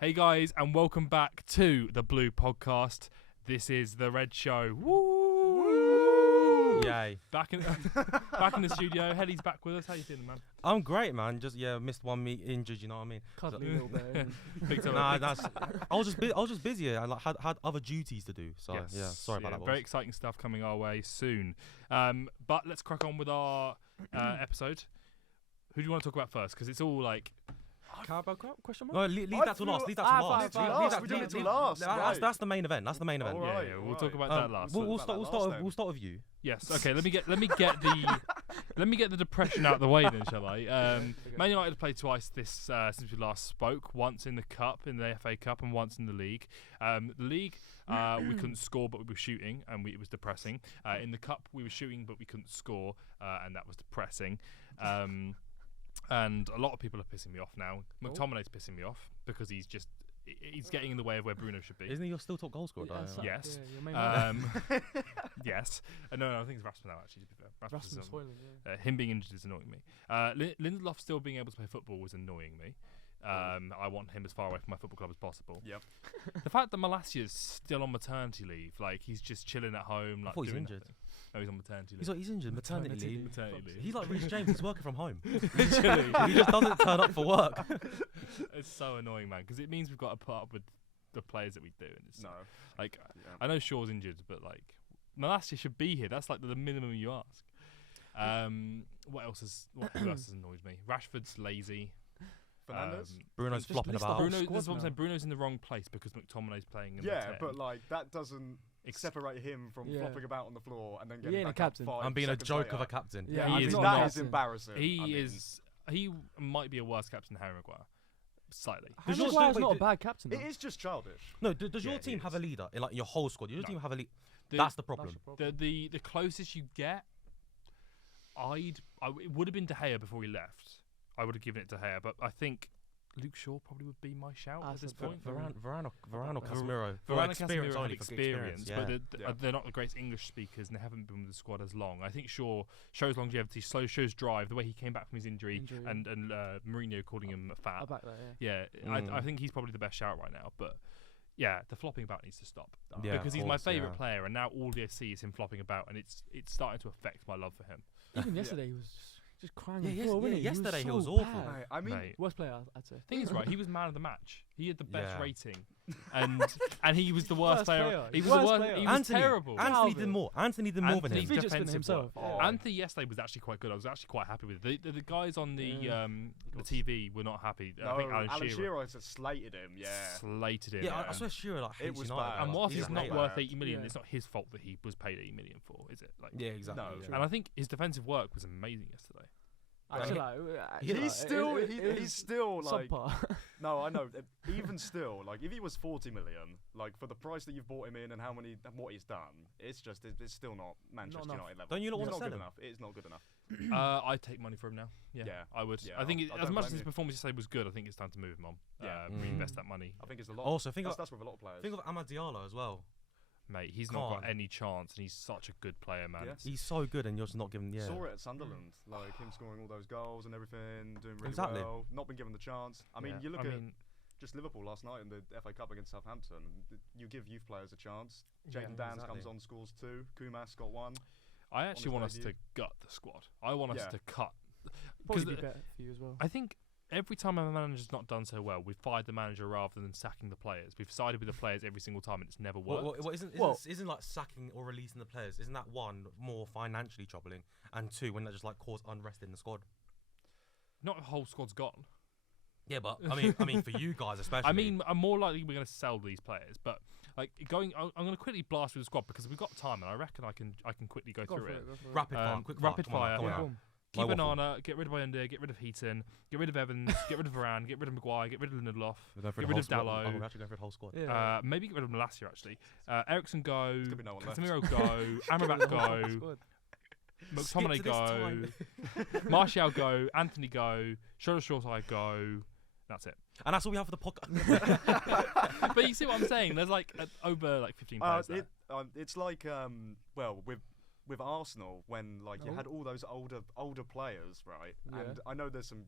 Hey guys, and welcome back to the Blue Podcast. This is TheRedShow. Woo! Yay! Back in the studio. Helly's back with us. How you feeling, man? I'm great, man. Just missed one meet, injured. You know what I mean? Cuddly little bit. Big time. Nah, I was just busy. I had other duties to do. So Yes. yeah, sorry about that. Very exciting stuff coming our way soon. But let's crack on with our episode. Who do you want to talk about first? Because it's all like. Carabao Cup? Question mark? No, leave that to last. Leave that to last. We're doing it to last. That's the main event. That's the main event. All right, Yeah, we'll talk about that last. We'll start with you. Yes. Okay. Let me get the depression out of the way then, shall I? Man United have played twice this since we last spoke. Once in the cup, in the FA Cup, and once in the league. The league, we couldn't score, but we were shooting, and it was depressing. In the cup, we were shooting, but we couldn't score, and that was depressing. And a lot of people are pissing me off now. McTominay's pissing me off because he's getting in the way of where Bruno should be. Isn't he your still top goal scorer? Yes. Yeah, your main man. Yes. No, I think it's Rasmus now, actually, to be fair. Rasmus Højlund, yeah. Him being injured is annoying me. Lindelof still being able to play football was annoying me. I want him as far away from my football club as possible. Yep. The fact that Malasia's still on maternity leave, like he's just chilling at home. Like, I thought he's injured. Nothing. No, he's on maternity leave. He's injured. Maternity leave. Maternity leave. He's like Reece James. He's working from home. Literally. He just doesn't turn up for work. It's so annoying, man, because it means we've got to put up with the players that we do. And it's No. like, I know Shaw's injured, but like, Malasia should be here. That's like the minimum you ask. Who else has annoyed me? Rashford's lazy. Fernandes? Bruno's Just flopping list the about. whole That's squad what I'm now. saying. Bruno's in the wrong place because McTominay's playing in the Yeah, 10. but like that doesn't separate him from Yeah. flopping about on the floor and then He getting ain't a back up captain. 5 I'm being a seconds joke of later. a captain. Yeah, He I is think not. That captain. is embarrassing. He might be a worse captain than Harry Maguire. Slightly. Does Harry yours- Maguire's wait, not a do- bad captain. It though. is just childish. No, does your Yeah, team he have a is. leader in like your whole squad? Your No. team have a leader. The- That's the problem. That's your problem. The closest you get, it would have been De Gea before he left. I would have given it to De Gea, but I think Luke Shaw probably would be my shout at this point. Varane or Var- Casemiro. Varane and experience Casemiro only, have for experience, yeah. but Yeah. they're not the greatest English speakers and they haven't been with the squad as long. I think Shaw shows longevity, shows drive, the way he came back from his injury. And Mourinho calling him I fat. back that, yeah. Yeah, I think he's probably the best shout right now, but yeah, the flopping about needs to stop. Yeah, because of he's my course, favourite yeah. player, and now all I see is him flopping about, and it's starting to affect my love for him. Even yesterday, he was just crying. Yeah, on the floor, wasn't he? yesterday he so was awful. bad. Mate, I mean, Mate. Worst player, I'd say. Thing is, right, he was man of the match. He had the best Yeah. rating, and he was the worst Worst player. player. He was Worst the worst. player. He was Anthony, terrible. Anthony did more. Anthony did more than Anthony him. Fidget spinner defensive himself. work. Oh. Anthony yesterday was actually quite good. I was actually quite happy with it. The guys on the TV were not happy. no, I think Alan Shearer Shearer just slated him. Yeah. slated him. Yeah, I swear Shearer like It hates was United. bad. And whilst He's he's not not worth bad. 80 million, Yeah. it's not his fault that he was paid 80 million for, is it? Like, Yeah, exactly. No. yeah. And I think his defensive work was amazing yesterday. Actually, He's still like. subpar. No, I know. Even still, like if he was 40 million, like for the price that you've bought him in and what he's done, it's still not Manchester enough. United level. Don't you not It's want to not sell good him? enough. It is not good enough. I'd take money for him now. Yeah, Yeah. I would. Yeah, I think I as don't much as blame his you. performance yesterday was good, I think it's time to move him on. Yeah. Reinvest that money. I think it's a lot. Also, think that's with a lot of players. of Amad Diallo as well. Mate, he's Come not on. got any chance, and he's such a good player, man. Yeah. He's so good, and you're just not giving. Yeah. Saw it at Sunderland, like him scoring all those goals and everything, doing really Exactly. well. Not been given the chance. I mean, Yeah. you look I at mean, just Liverpool last night in the FA Cup against Southampton. You give youth players a chance. Yeah, Jayden Dance exactly. comes on, scores 2. Kumas got 1. I actually want us debut. to gut the squad. I want us Yeah. to cut. Probably be the- better for you as well. I think every time a manager's not done so well, we've fired the manager rather than sacking the players. We've sided with the players every single time, and it's never worked. Isn't like sacking or releasing the players? Isn't that one more financially troubling, and two, when that just like cause unrest in the squad? Not the whole squad's gone. Yeah, but I mean for you guys especially. I mean, I'm more likely we're going to sell these players, but like I'm going to quickly blast through the squad because we've got time, and I reckon I can quickly go Go through for it. Go for it. rapid fire, um, quick rapid Come on, fire. come on Yeah, now. boom. Keep My an waffle. Arna, get rid of Bayunda, get rid of Heaton, get rid of Evans, get rid of Varane, get rid of Maguire, get rid of Lindelof, We're going for get the rid whole of squad. Dalot. Oh, we're actually going for the whole squad. Yeah. maybe get rid of Malacia actually. Ericsson go, There's gonna be no one left. Casemiro go, Amrabat go, McTominay Skip to go, this time. Martial go, Anthony go, Shota go. That's it. And that's all we have for the podcast. But you see what I'm saying? There's like over like 15 players there. It's like well with with Arsenal when like you No. had all those older players, right? Yeah. And I know there's some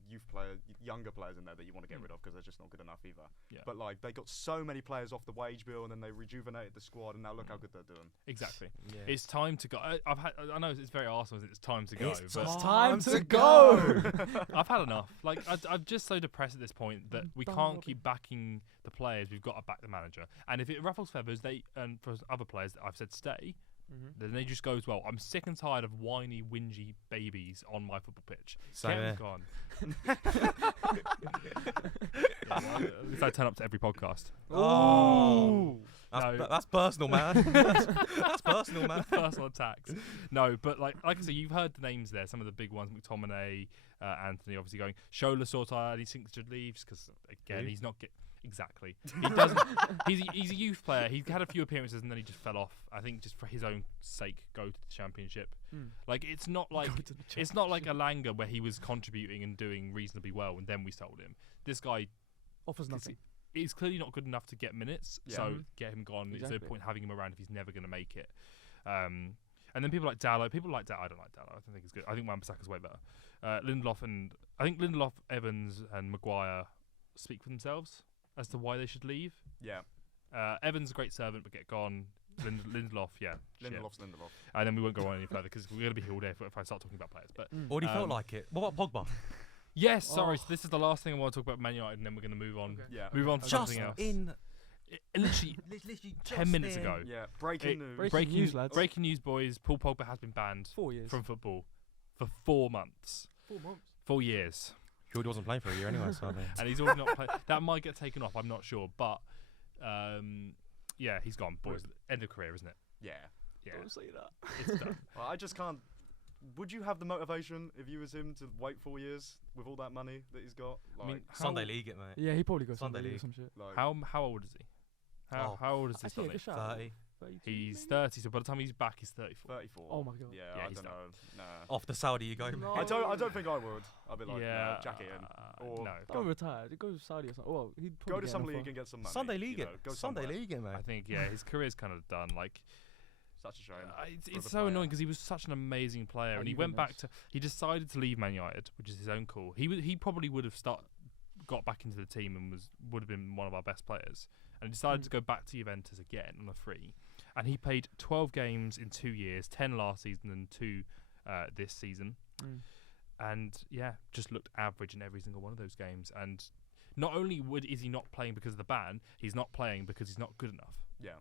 younger players in there that you want to get rid of because they're just not good enough either. Yeah. But like they got so many players off the wage bill, and then they rejuvenated the squad, and now look how good they're doing. Exactly. Yeah. It's time to go. I know it's very Arsenal. It's time to go. It's but time to go. I've had enough. Like I'm just so depressed at this point that we Done, can't Robin. keep backing the players. We've got to back the manager. And if it ruffles feathers, and for other players that I've said stay, then they just go as well. I'm sick and tired of whiny, whingy babies on my football pitch. Same Get them here. gone. At least I turn up to every podcast. Oh. No. That's personal, man. That's personal, man. Personal attacks. No, but like I said, you've heard the names there. Some of the big ones: McTominay, Anthony, obviously going. Shola Sorta, he thinks should leaves because again Who? he's not exactly. He doesn't. he's a youth player. He had a few appearances and then he just fell off. I think just for his own sake, go to the championship. Like it's not like Alanga where he was contributing and doing reasonably well, and then we sold him. This guy Offers nothing. he's clearly not good enough to get minutes, Yeah. so get him gone. There's no Exactly. point having him around if he's never going to make it. And then people like Dallo. People like Dallo. I don't like Dallo. I don't think he's good. I think Wan-Bissaka's way better. Lindelof, Evans, and Maguire speak for themselves as to why they should leave. Yeah, Evans a great servant, but get gone. Lindelof, yeah, shit. Lindelof. And then we won't go on any further because we're going to be here all day if I start talking about players. But Already felt Um, like it. What about Pogba? yes, sorry. Oh. So this is the last thing I want to talk about Man United, and then we're going to move on. Okay. Yeah, Move on to Just something else. in. Literally Literally 10 minutes ago. yeah. Breaking news. Breaking news, lads. Breaking news, boys. Paul Pogba has been banned 4 years. from football for 4 months. 4 months. 4 years. He already wasn't playing for a year anyway, so I mean. And he's already not played. That might get taken off, I'm not sure. But, yeah, he's gone, boys. End of career, isn't it? Yeah. Yeah, Don't say that. it's done. Well, I just can't. Would you have the motivation if you was him to wait 4 years with all that money that he's got? Like, I mean, Sunday League it, mate. Yeah, he probably goes Sunday Sunday League or League. some shit. like how old is he? How old is this Actually, dummy? good shout. 30. 32 He's maybe? 30, so by the time he's back, he's 34. 34. Oh my God. Yeah, Yeah, I he's don't done. know. Nah. Off the Saudi you go. No. I don't think I would. I'd be like, Yeah, no, jack it in. Or no. Go retire. Go to Saudi or something. Well, he'd go probably to some get league NFL. and get some money. Sunday League you it. know, go Sunday somewhere. League it, mate. I think, yeah, his career's kind of done. Like, Such a shame. it's for the so annoying player. because he was such an amazing player, Oh, and he you went back goodness. to. He decided to leave Man United, which is his own call. He probably would have got back into the team and would have been one of our best players. And he decided to go back to Juventus again on a free, and he played 12 games in 2 years, 10 last season and 2 this season, and yeah, just looked average in every single one of those games. And not only is he not playing because of the ban, he's not playing because he's not good enough. Yeah.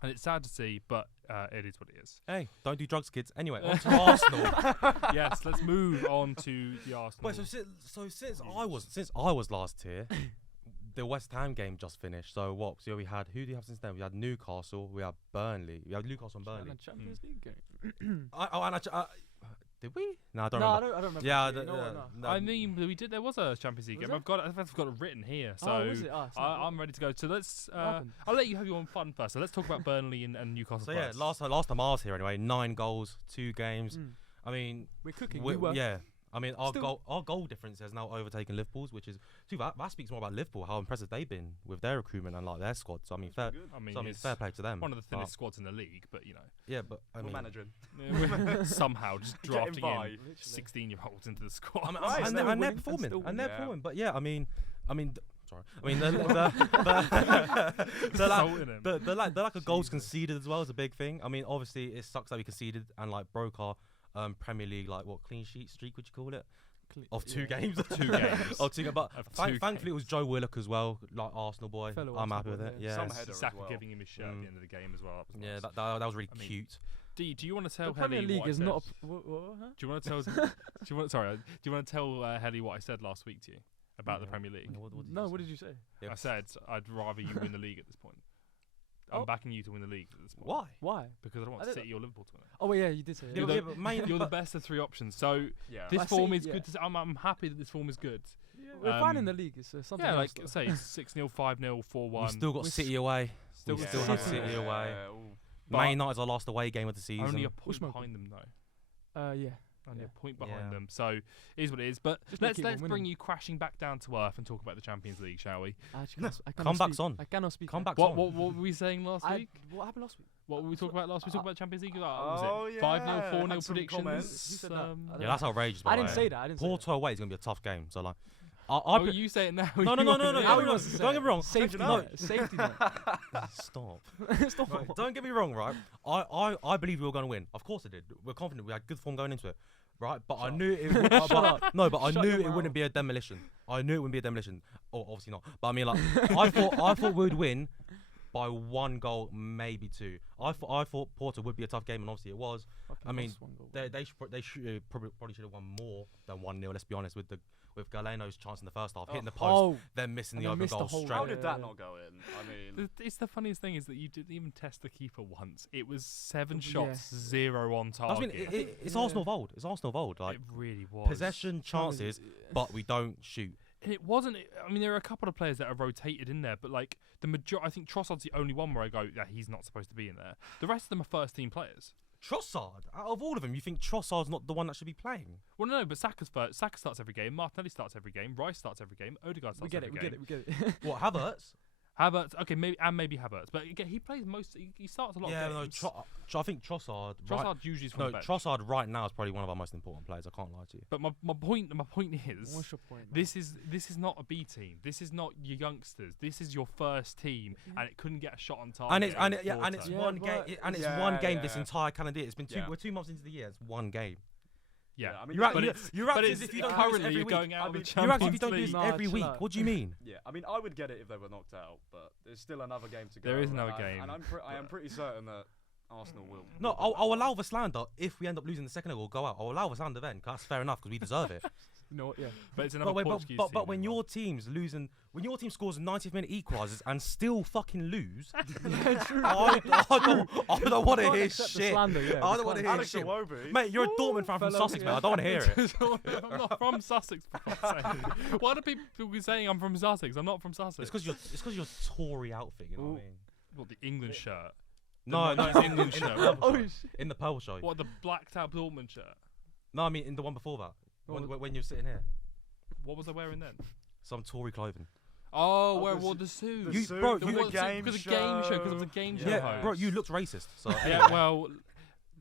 And it's sad to see, but it is what it is. Hey, don't do drugs, kids. Anyway, on to Arsenal. Yes, let's move on to the Arsenal. Wait, since I was last here, the West Ham game just finished. So what? So we had who do you have since then? We had Newcastle. We had Burnley. We had Newcastle and Burnley. And a Champions League game. Did we? No, I don't No, remember. I don't remember. Yeah, actually. You know what, no. I mean, we did. There was a Champions League Was game. there? I've got it written here, so Oh, was it? Ah, snap. I'm ready to go. So let's. What happened? I'll let you have your own fun first. So let's talk about Burnley and Newcastle. So yeah, first. last time I was here anyway, 9 goals, 2 games. Mm. I mean, We're cooking. we- We were. yeah. I mean, Still- our goal difference has now overtaken Liverpool's, which is that speaks more about Liverpool, how impressive they've been with their recruitment and like their squad. So I mean, fair, Good. I mean, it's fair play to them. one of the But- thinnest squads in the league, but you know, Yeah, but I We're mean, managing. somehow just Getting drafting by. in 16-year-olds into the squad. I mean, Nice, and they were they're winning performing, and still and they're winning. performing. But yeah, I mean, sorry, I mean, Insulting him. they're like a goals conceded as well is a big thing. I mean, obviously it sucks that we conceded and like broke our Premier League clean sheet streak, would you call it? Of 2 games. 2 games. Of 2 games. But Of 2 thankfully it games. was Joe Willock as well, like Arsenal boy. Fellow I'm Arsenal happy with boy, it. yeah. Yeah. Some header as Saka well. giving him his shirt at the end of the game as well. That was Yeah, nice. that was really I mean, cute. Do you want to tell The Premier Helly League what I is said? not. What, huh? Do you want to tell? do you want to tell Helly what I said last week to you about the Yeah. Premier League? No, what did you say? Yeah. I said I'd rather you win the league at this point. I'm backing you to win the league at this point. Why? Why? Because I don't I want don't- City or Liverpool to win it. Oh, well, yeah, you did say it. You're Yeah, the- but main, You're the but- best of 3 options. So Yeah. this I form see, is yeah. good. I'm happy that this form is good. We're fine in Um, the league. It's something Yeah, else, like though. say 6-0, 5-0, 4-1. We still got We're City away. Still we got still City have away. City away. Yeah, ooh. But- Man United's our last away game of the season. only a We're point smoking. behind them though. Yeah. Only Yeah. a point behind Yeah. them. So it is what it is. But Just gonna let's keep on bring winning. you crashing back down to earth and talk about the Champions League, shall we? I cannot Comebacks speak. on. I cannot speak. Comebacks What on. what were we saying last week? What happened last week? What were we talking about last? We talked about Champions League. What Oh, was it? 5-0, yeah. 4-0 Had some predictions. comments. Who said that? I don't Yeah, that's outrageous. by I the didn't way. say that. I didn't say that. Porto away is gonna be a tough game. So like, Oh, you say it now. No, You no, no, want no, no, it. How no, he no, wants to say don't get it. me wrong. Safety No. net. Safety net. Stop. Stop. Right, don't get me wrong, right? I believe we were going to win. Of course I did. We're confident. We had good form going into it, right? But I knew it. Would, no, but I Shut knew your it wouldn't mouth. be a demolition. I knew it wouldn't be a demolition. Oh, obviously not. But I mean, like, I thought we'd win by 1 goal, maybe 2. I thought Porto would be a tough game, and obviously it was. I mean, they probably should have won more than 1-0. Let's be honest, with Galeno's chance in the first half, hitting the post, then missing And the then open missed the goal whole straight. How Yeah, did that yeah. not go in? I mean, It's the funniest thing is that you didn't even test the keeper once. It was 7 Yeah. shots, 0 on I target. mean, it's Yeah. Arsenal of old. It's Arsenal of old. Like it really was. possession, chances, but we don't shoot. And it wasn't. I mean, there are a couple of players that are rotated in there, but like the majority, I think Trossard's the only one where I go, yeah, he's not supposed to be in there. The rest of them are first team players. Trossard, out of all of them, you think Trossard's not the one that should be playing? Well, no, but Saka's first. Saka starts every game. Martinelli starts every game. Rice starts every game. Odegaard starts We get every it. We game. get it. We get it. What, Havertz? Havertz, okay, maybe Havertz, but again, he plays most. He starts a lot. Yeah, of no, games. I think Trossard. Trossard usually is from No, the bench. Trossard right now is probably one of our most important players. I can't lie to you. But my point is, What's your point? this is not a B team. This is not your youngsters. This is your first team, and it couldn't get a shot on target. And it's against and Porto. it's Yeah, one but- game and it's Yeah, one game this yeah. entire calendar year. It's been Yeah. we're 2 months into the year. It's one game. Yeah, I mean, You're but you're, it's- you're but acting it's as if you don't do this currently every you're week. going out of the You're Champions acting as if you don't do League. this Nah, every chill week. out. What do you mean? yeah, I mean, I would get it if they were knocked out, but there's still another game to go. There is and another I- game. and I am pretty certain that Arsenal will. No, I'll allow the slander if we end up losing the second leg. We'll go out. I'll allow the slander then. 'Cause that's fair enough because we deserve it. No, yeah. But it's another Portuguese team but when as well. your team's losing, when your team scores 90th minute equalisers and still fucking lose, Yeah, true. I don't want to Can't hear accept the shit. slander, yeah, I we don't want to can't. hear Alex shit. Iwobi. Mate, you're a Dortmund fan from fellow- Sussex, man. I don't want to hear it. I'm not from Sussex. For God's sake. Why do people be saying I'm from Sussex? I'm not from Sussex. It's because your Tory outfit. You know what I mean? What, the England shirt? No, no, no, it's in England the shirt. purple Oh, show. shit. In the purple show. What, the blacked out Dortmund shirt? No, I mean in the one before that. When you're sitting here, What was I wearing then? some Tory clothing. Oh, Oh, where I the wore s- the suit. the You- suit, bro, the you- Because game of the game show, because of the show. game show Yeah, host. bro, you looked racist. So Yeah, well,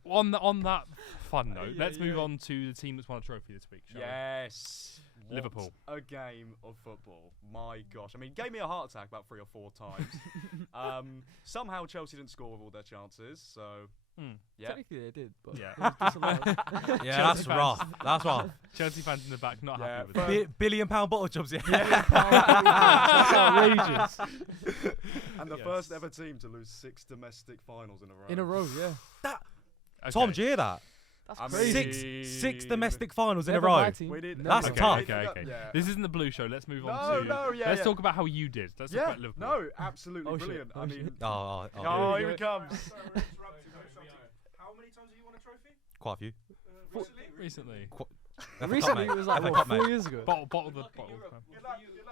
on that fun note, Yeah, let's move yeah. on to the team that's won a trophy this week. Shall we? Yes. What Liverpool. A game of football. My gosh. I mean, gave me a heart attack about 3 or 4 times. Somehow Chelsea didn't score with all their chances, so Hmm. yeah. Technically they did, but Yeah. it was disallowed. yeah, Chelsea that's fans. rough. That's rough. Chelsea fans in the back not Yeah, happy with but- that. Billion-pound bottle jobs. Yeah. That's outrageous. And the Yes. first ever team to lose 6 domestic finals in a row. In a row, yeah. Okay. Tom, do you hear that? That's I mean- crazy. Six domestic finals in a Never row. my team. We did. Never That's my Okay, tough. team. okay. Yeah. This isn't the blue show. Let's move on No, to. no, yeah, let's yeah. talk about how you did. Let's talk Yeah. about Liverpool. No, absolutely Oh, shit. brilliant. Oh, I shit. mean, Oh, oh, Here here we it go. comes. How many times have you won a trophy? quite a few. Recently. Recently, it was like, FA what, Cup, mate. 4 years ago? Bottle the bottle.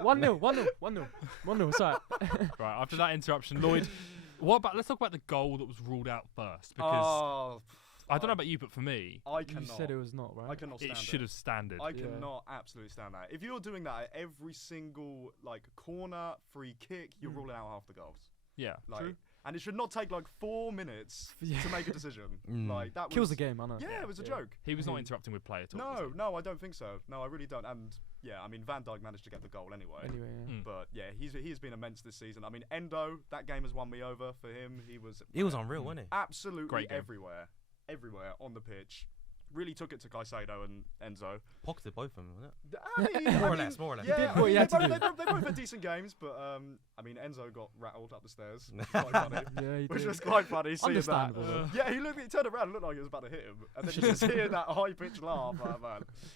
1-0, 1-0, 1-0. 1-0, sorry. Right, after that interruption, Lloyd, let's talk about the goal that was ruled out first, because Oh, I don't know about you, but for me, I You cannot. said it was not, right? I cannot stand it should have standard. I Yeah. cannot absolutely stand that. If you're doing that at every single corner, free kick, you're ruling out half the goals. Yeah. Like, and it should not take 4 minutes Yeah. to make a decision. Mm. Like that Kills was, the game, I know. Yeah, it was a Yeah. joke. He was not Mhm. interrupting with play at all. was No, he? no, I don't think so. No, I really don't. And yeah, I mean, Van Dijk managed to get the goal anyway. Anyway, yeah. Mm. But yeah, he's been immense this season. I mean, Endo, that game has won me over for him. He was unreal, wasn't he? absolutely Great game. everywhere on the pitch. Really took it to Caicedo and Enzo. Pocketed both of them, wasn't it? I mean, More or less, more or less. Yeah, did I what mean, he had to they do. both had decent games, but I mean, Enzo got rattled up the stairs, which was quite funny. Yeah, he Which did. was quite funny seeing that. Understandable, though. Yeah, he turned around and looked like he was about to hit him, and then you just hear that high-pitched laugh. Oh,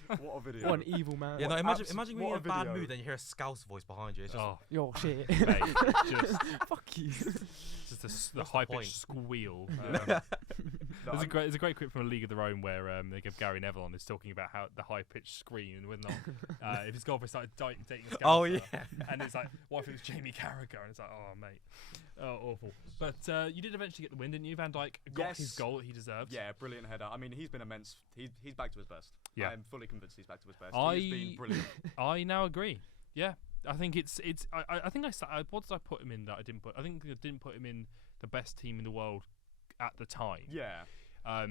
man, what a video! What an evil man. Yeah, no, imagine when what you're in a a bad video. mood, then you hear a scouse voice behind you. It's just, Oh, Yo, shit. mate, just Fuck you. just the What's the high point? pitched squeal. No, There's a great clip from A League of Their Own where they give Gary Neville on is talking about how the high pitched scream and whether or not if his girlfriend started dating a oh scouser, yeah. and it's like, what if it was Jamie Carragher? And it's like, oh mate, oh awful. But you did eventually get the win, didn't you? Van Dijk got his Yes. goal that he deserved. yeah, brilliant header. I mean, he's been immense. He's back to his best. Yeah. I'm fully convinced he's back to his best. I- He's been brilliant. I now agree. Yeah, I think it's. I think what did I put him in that I didn't put? I think I didn't put him in the best team in the world at the time. Yeah.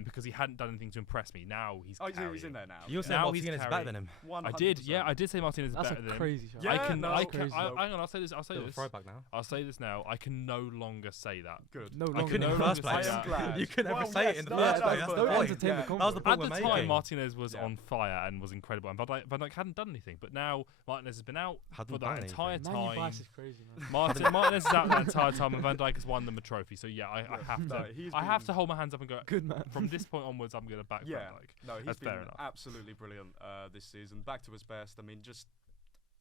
Because he hadn't done anything to impress me. Now he's carrying. He's in there now. You're saying Now he's Martinez is better than him. 100%. I did say Martinez is That's better a than him. crazy shot. Yeah, Hang on, I'll say this. Bit of a throwback now. I'll say this now. I can no longer say that. Good. No I longer. can in no the first longer place. say I am that. glad. You could never Well, say yes, it in the no, first no, place. That's but- the Don't point. entertain the Yeah. convo. That was the point At we're the making. time, Martinez was Yeah. on fire and was incredible, and Van Dijk hadn't done anything. But now Martinez has been out Hadn't for done that entire anything. Man, you time. bias is crazy, man. Martinez is out that entire time, and Van Dijk has won them a trophy. So yeah, I have No, to. he's I have been- to hold my hands up and go. Good man. From this point onwards, I'm going to back Yeah. Van Dijk. No, he's That's been fair enough. absolutely brilliant this season. Back to his best. I mean, just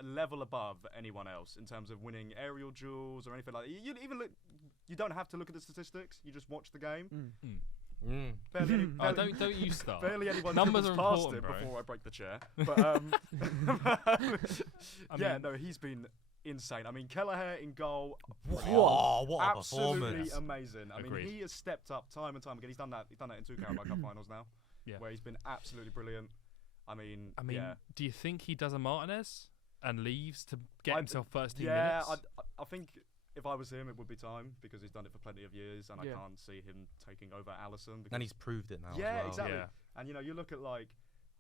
a level above anyone else in terms of winning aerial duels or anything like that. You even look. You don't have to look at the statistics. You just watch the game. Barely, any, Oh, barely, don't you start. barely anyone Numbers dribbles are past important, him bro. before I break the chair. But I mean, no, he's been insane. I mean, Kelleher in goal. Whoa, what a Absolutely performance. amazing. I Agreed. mean, he has stepped up time and time again. He's done that in 2 Carabao Cup finals now, Yeah. where he's been absolutely brilliant. I mean, yeah. do you think he does a Martinez and leaves to get I- himself first team Yeah, minutes? I think if I was him, it would be time because he's done it for plenty of years, and Yeah. I can't see him taking over Alisson. And he's proved it now. Yeah, as well. exactly. Yeah. And you look at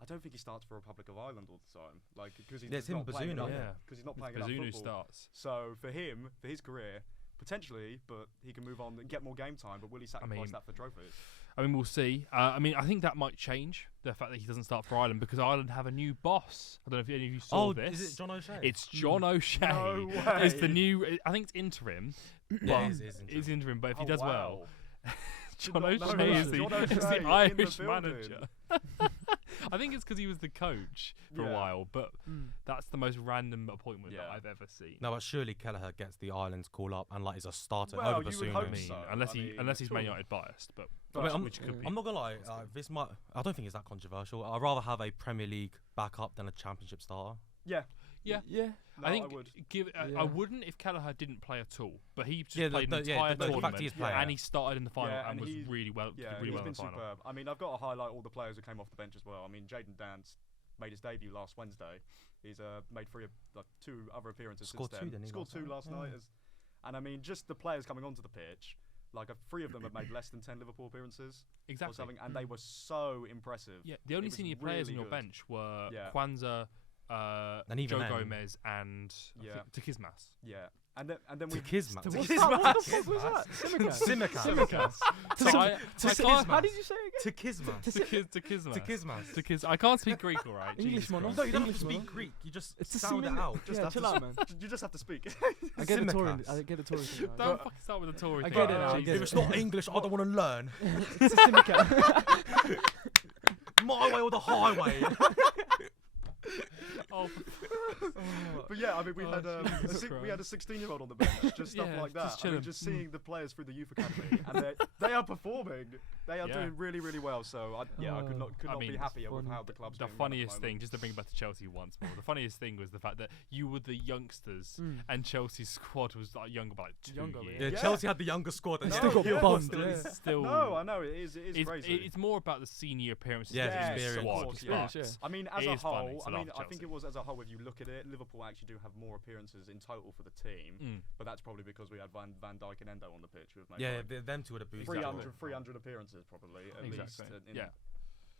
I don't think he starts for Republic of Ireland all the time, because he's Yeah, it's him, not playing Bazunu, enough. yeah. Because he's not playing enough Bazunu football. starts. So for him, for his career, potentially, but he can move on and get more game time. But will he sacrifice that for trophies? I mean, we'll see. I think that might change the fact that he doesn't start for Ireland because Ireland have a new boss. I don't know if any of you saw this. is it John O'Shea? It's John O'Shea. No It's the way. new. I think it's interim. Yeah, but it is it's interim. But if he Oh, does wow. well, Did John not know O'Shea that. is the, John is O'Shea the in the Irish building. manager. I think it's because he was the coach for a Yeah. while, but that's the most random appointment that Yeah. I've ever seen. No, but surely Kelleher gets the Ireland's call up and is a starter Well, over you would Basuna. hope I mean, so. unless I he mean, unless he's Man sure. United biased, but I mean, which could be. I'm not gonna lie. This might. I don't think it's that controversial. I'd rather have a Premier League backup than a Championship starter. Yeah. Yeah. Yeah. No, I think would. I Yeah. wouldn't if Kelleher didn't play at all, but he just Yeah, played an yeah, entire the fact tournament he is playing. and he started in the final Yeah, and was he- really well, Yeah, really he's well in been the final. superb. I mean, I've got to highlight all the players who came off the bench as well. I mean, Jayden Dance made his debut last Wednesday. He's made 2 other appearances Scored since 2, then. didn't he, Scored last 2 night? last night. And I mean, just the players coming onto the pitch, 3 of them have made less than 10 Liverpool appearances or Exactly. something, and they were so impressive. Yeah, the only It was senior players on really your good. bench were Yeah. Kwanzaa, And even Joe then- Gomez, and Yeah. Takismas. Yeah, and then we. Takisma. What the fuck was that? Simicast. Simicast. How did you say it again? Takisma. Takismas. Takismas. I can't speak Greek, all right? English, Jesus man. Christ. No, you don't have to English, speak man. Greek. You just It's a sound it similar- out. Just Yeah, have chill to out, man. You just have to speak. I get the Tory. Simicast. I get the Tory thing. now, Don't fucking start with the Tory I thing. get it now, I Jesus. get If it's not English, I don't want to learn. It's a Simicast. My way or the highway. Oh, But yeah, I mean, we Oh, had Jesus we had a 16-year-old on the bench, just stuff Yeah, like that. just I mean, chilling. just seeing the players through the youth academy, and they are performing. They are Yeah. doing really, really well. So I could I not mean, be happier with funny. how the club's the doing. funniest thing, just to bring it back to Chelsea once more, the funniest thing was the fact that you were the youngsters and Chelsea's squad was younger by 2 Younger, years. yeah. Yeah, Chelsea had the younger squad. And No, Still got yeah. bombed. Still, Yeah. it's still No, I know it is crazy. it's more about the senior appearances Yeah, of the experience. squad. Of course, but yeah. I mean, as It a is funny whole, to I laugh mean, at I think Chelsea. it was as a whole. If you look at it, Liverpool actually do have more appearances in total for the team, but that's probably because we had Van Dijk and Endo on the pitch. With maybe Yeah, them two would have boosted. 300 appearances probably at Exactly. least in Yeah.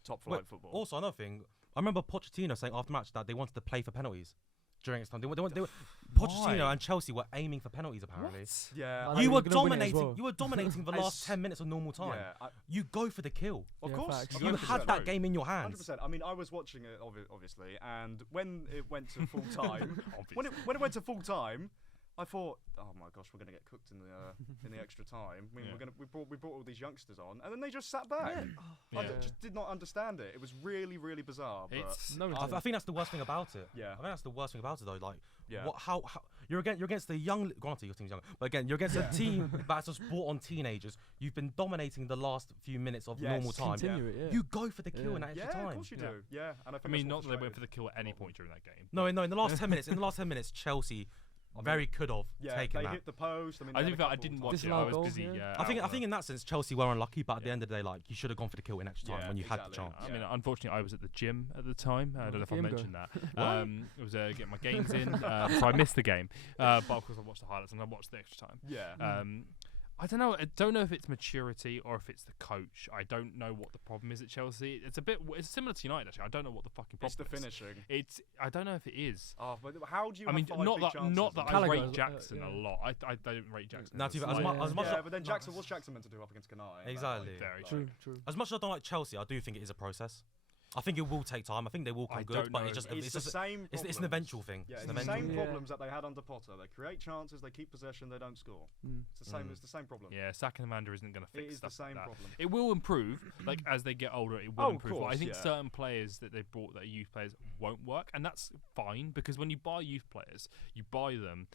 top flight Wait, football. Also, another thing, I remember Pochettino saying after match that they wanted to play for penalties during its time. Pochettino Why? and Chelsea were aiming for penalties apparently. Yeah, I You think were we're gonna win it as dominating. well. You were dominating the I last s- 10 minutes of normal time. yeah, You go for the kill. of Yeah, course. facts. You had that game in your hands. 100%. I mean, I was watching it obviously, and when it went to full time, when it went to full time, I thought, oh my gosh, we're gonna get cooked in the extra time. I mean, Yeah. we brought all these youngsters on, and then they just sat back. I Yeah. just did not understand it. It was really, really bizarre. But It's No, I think that's the worst thing about it. Yeah. I think that's the worst thing about it though. Like, Yeah. how you're against the young. Granted, your team's young, but again, you're against a team that's just brought on teenagers. You've been dominating the last few minutes of Yes. normal time. Continue it, yeah. You go for the kill Yeah. in that extra yeah, time. of course you do. Yeah, and I I think mean, that's not what that they went frustrated- for the kill at any point during that game. No, in the last 10 minutes. In the last 10 minutes, Chelsea very could have Yeah, taken they that. hit the post. I mean, I they didn't. had a I couple didn't of watch times. it. I Disallowed was goals, busy. yeah. Yeah. I think out in that sense, Chelsea were unlucky, but at the Yeah. end of the day, like you should have gone for the kill in extra time Yeah, when you had the exactly. chance. I mean, unfortunately, I was at the gym at the time. I don't know if I game go. mentioned that. It was getting my games in, so I missed the game. But of course, I watched the highlights and I watched the extra time. Yeah. I don't know. I don't know if it's maturity or if it's the coach. I don't know what the problem is at Chelsea. It's a bit. It's similar to United actually. I don't know what the fucking It's problem the is. finishing. I don't know if it is. Oh, but how do you? I mean, have five not big that chances I Gallagher rate as- Jackson yeah. a lot. I don't rate Jackson. No, as to be- a as slight- mu- as much Yeah, as- but then Jackson, what's Jackson meant to do up against Canai? Exactly. Very True, true. As much as I don't like Chelsea, I do think it is a process. I think it will take time. I think they will come I good, don't but know. it's just It's the just same. it's an problems. eventual thing. Yeah, It's it's an the eventual same Yeah. problems that they had under Potter. They create chances, they keep possession, they don't score. Mm. It's the same. Mm. It's the same problem. Yeah, sacking Amanda isn't going to It fix is the stuff like same that. problem. It will improve, like as they get older. It will Oh, of improve. But I course, think yeah. certain players that they brought that are youth players won't work, and that's fine because when you buy youth players, you buy them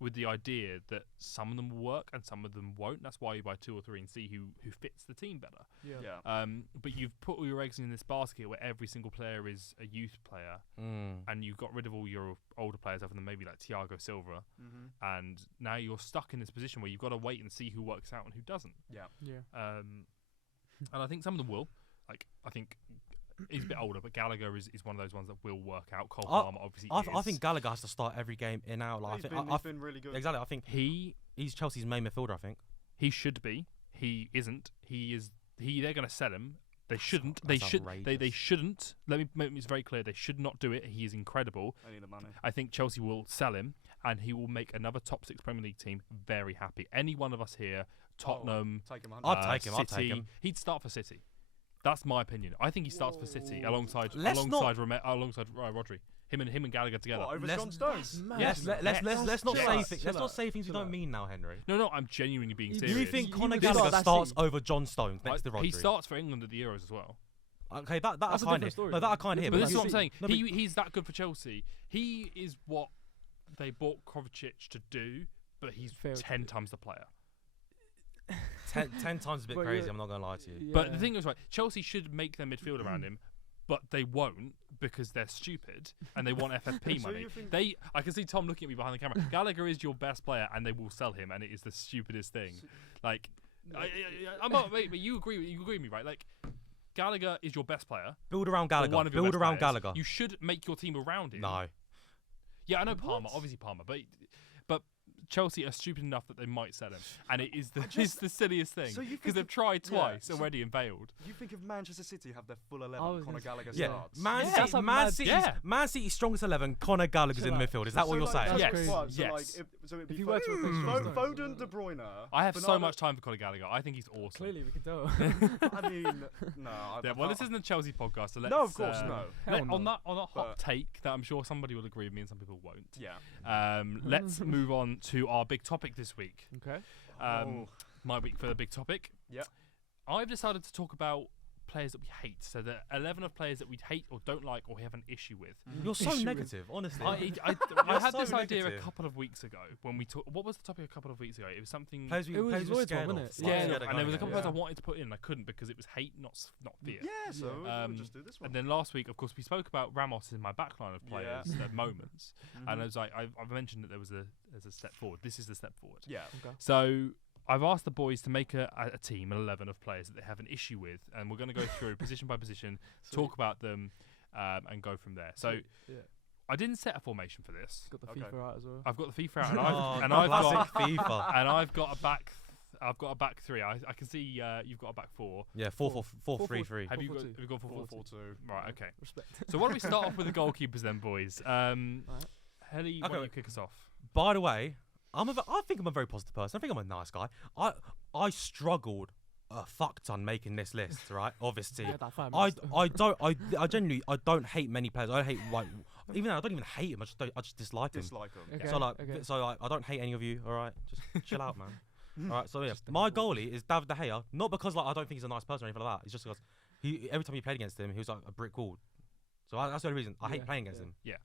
with the idea that some of them will work and some of them won't. That's why you buy 2 or 3 and see who fits the team better. Yeah. But you've put all your eggs in this basket where every single player is a youth player, and you've got rid of all your older players other than maybe like Thiago Silva, Mm-hmm. and now you're stuck in this position where you've got to wait and see who works out and who doesn't. Yeah. Yeah. And I think some of them will. Like, I think he's a bit older, but Gallagher is one of those ones that will work out. Cole Palmer obviously I is. think Gallagher has to start every game in out. Like, He's been really good. exactly. I think he's Chelsea's main midfielder. I think. he should be. He isn't. He is. They're going to sell him. They shouldn't. That's They should. They outrageous. shouldn't. Let me make this very clear. They should not do it. He is incredible. I need the money. I think Chelsea will sell him, and he will make another top 6 Premier League team very happy. Any one of us here, Tottenham, Take him. I'd take him. I'd City, take him. he'd start for City. That's my opinion. I think he starts for City alongside Let's Rodri. Him and Gallagher together. What, over Let's- John Stones? Yes. Let's not Chill say out, things. chill Let's not out, say things we chill don't out. mean now, Henry. No, I'm genuinely being Do serious. Do you think You Conor would Gallagher start that starts seat. over John Stones next to Rodri? He starts for England at the Euros as well. Okay, that I That's a kind different of. story, No, that I though. kind of hear. But But this is you what I'm see- saying. No, but- He's that good for Chelsea. He is what they bought Kovacic to do, but he's Fair. 10 times the player. 10 times a bit But crazy. you're- I'm not gonna lie to you. But the thing is, right, Chelsea should make their midfield around him, but they won't because they're stupid and they want FFP So money. you think- I can see Tom looking at me behind the camera. Gallagher is your best player, and they will sell him, and it is the stupidest thing. Like, I'm not. Wait, but you agree? You agree with me, right? Like, Gallagher is your best player. Build around or Gallagher. one of your Build best around players. Gallagher. You should make your team around him. No. Yeah, I know Palmer, obviously Palmer, but Chelsea are stupid enough that they might sell him, and it is it's the silliest thing So you because think they've tried yeah, twice so- already and failed. You think if Manchester City have their full I 11, was Conor gonna Gallagher Yeah, starts? Man Yeah. City, That's a Man mad- City's, Yeah. Man City's strongest 11. Conor Gallagher's in the Chill out. midfield. Is that what you're saying? So Yes. what, so Yes. Like, so it'd be If you were to replace Mm. John Foden, Stones, De Bruyne. I have so Bernardo- much time for Conor Gallagher. I think he's awesome. Clearly, we can tell. I mean, no. Yeah, well, this isn't a Chelsea podcast, so let's. No, of course, no. Hell no. On that hot But- take that I'm sure somebody will agree with me and some people won't. Yeah. Let's move on to our big topic this week. Okay. My week for the big topic. Yep. I've decided to talk about players that we hate. So the 11 of players that we hate or don't like or have an issue with. You're so Issue with- negative, honestly. I You're had so this idea a negative. couple of weeks ago when we talked. What was the topic a couple of weeks ago? It was something. Players we It was players we're Lloyd's scared one, of. wasn't it? Like, Yeah, scared of and there was a going couple of against. players I wanted to put in and I couldn't because it was hate, not fear. Yeah, so Yeah. we'll just do this one. And then last week, of course, we spoke about Ramos in my backline of players at moments, and I was like, I've mentioned that there's a step forward. This is the step forward. Yeah. Okay. So I've asked the boys to make a team, an 11 of players that they have an issue with, and we're going to go through position by position, talk about them, and go from there. So Yeah. I didn't set a formation for this. Got the Okay. FIFA out as well. I've got the FIFA out, and Oh, I've got classic FIFA. and I've got a back. I've got a back three. I can see you've got a back four. Yeah, 4-4-3-3. Have you got? 4-4-2. Have you got 4-4-2? 4-4-2. Right. Okay. Respect. So why don't we start off with the goalkeepers then, boys? Helly, why Okay. don't you kick us off? By the way, I think I'm a very positive person. I think I'm a nice guy. I struggled a fuck ton making this list, right? Of this team. Yeah, that 5 I minutes. I genuinely don't hate many players. I hate like even though I don't even hate him. I just dislike him. Dislike them. Okay. So like okay. I don't hate any of you. All right, just chill out, man. All right, so yeah, my goalie is David De Gea. Not because like I don't think he's a nice person or anything like that. It's just because every time you played against him, he was like a brick wall. So that's the only reason I hate Yeah, playing against yeah. him.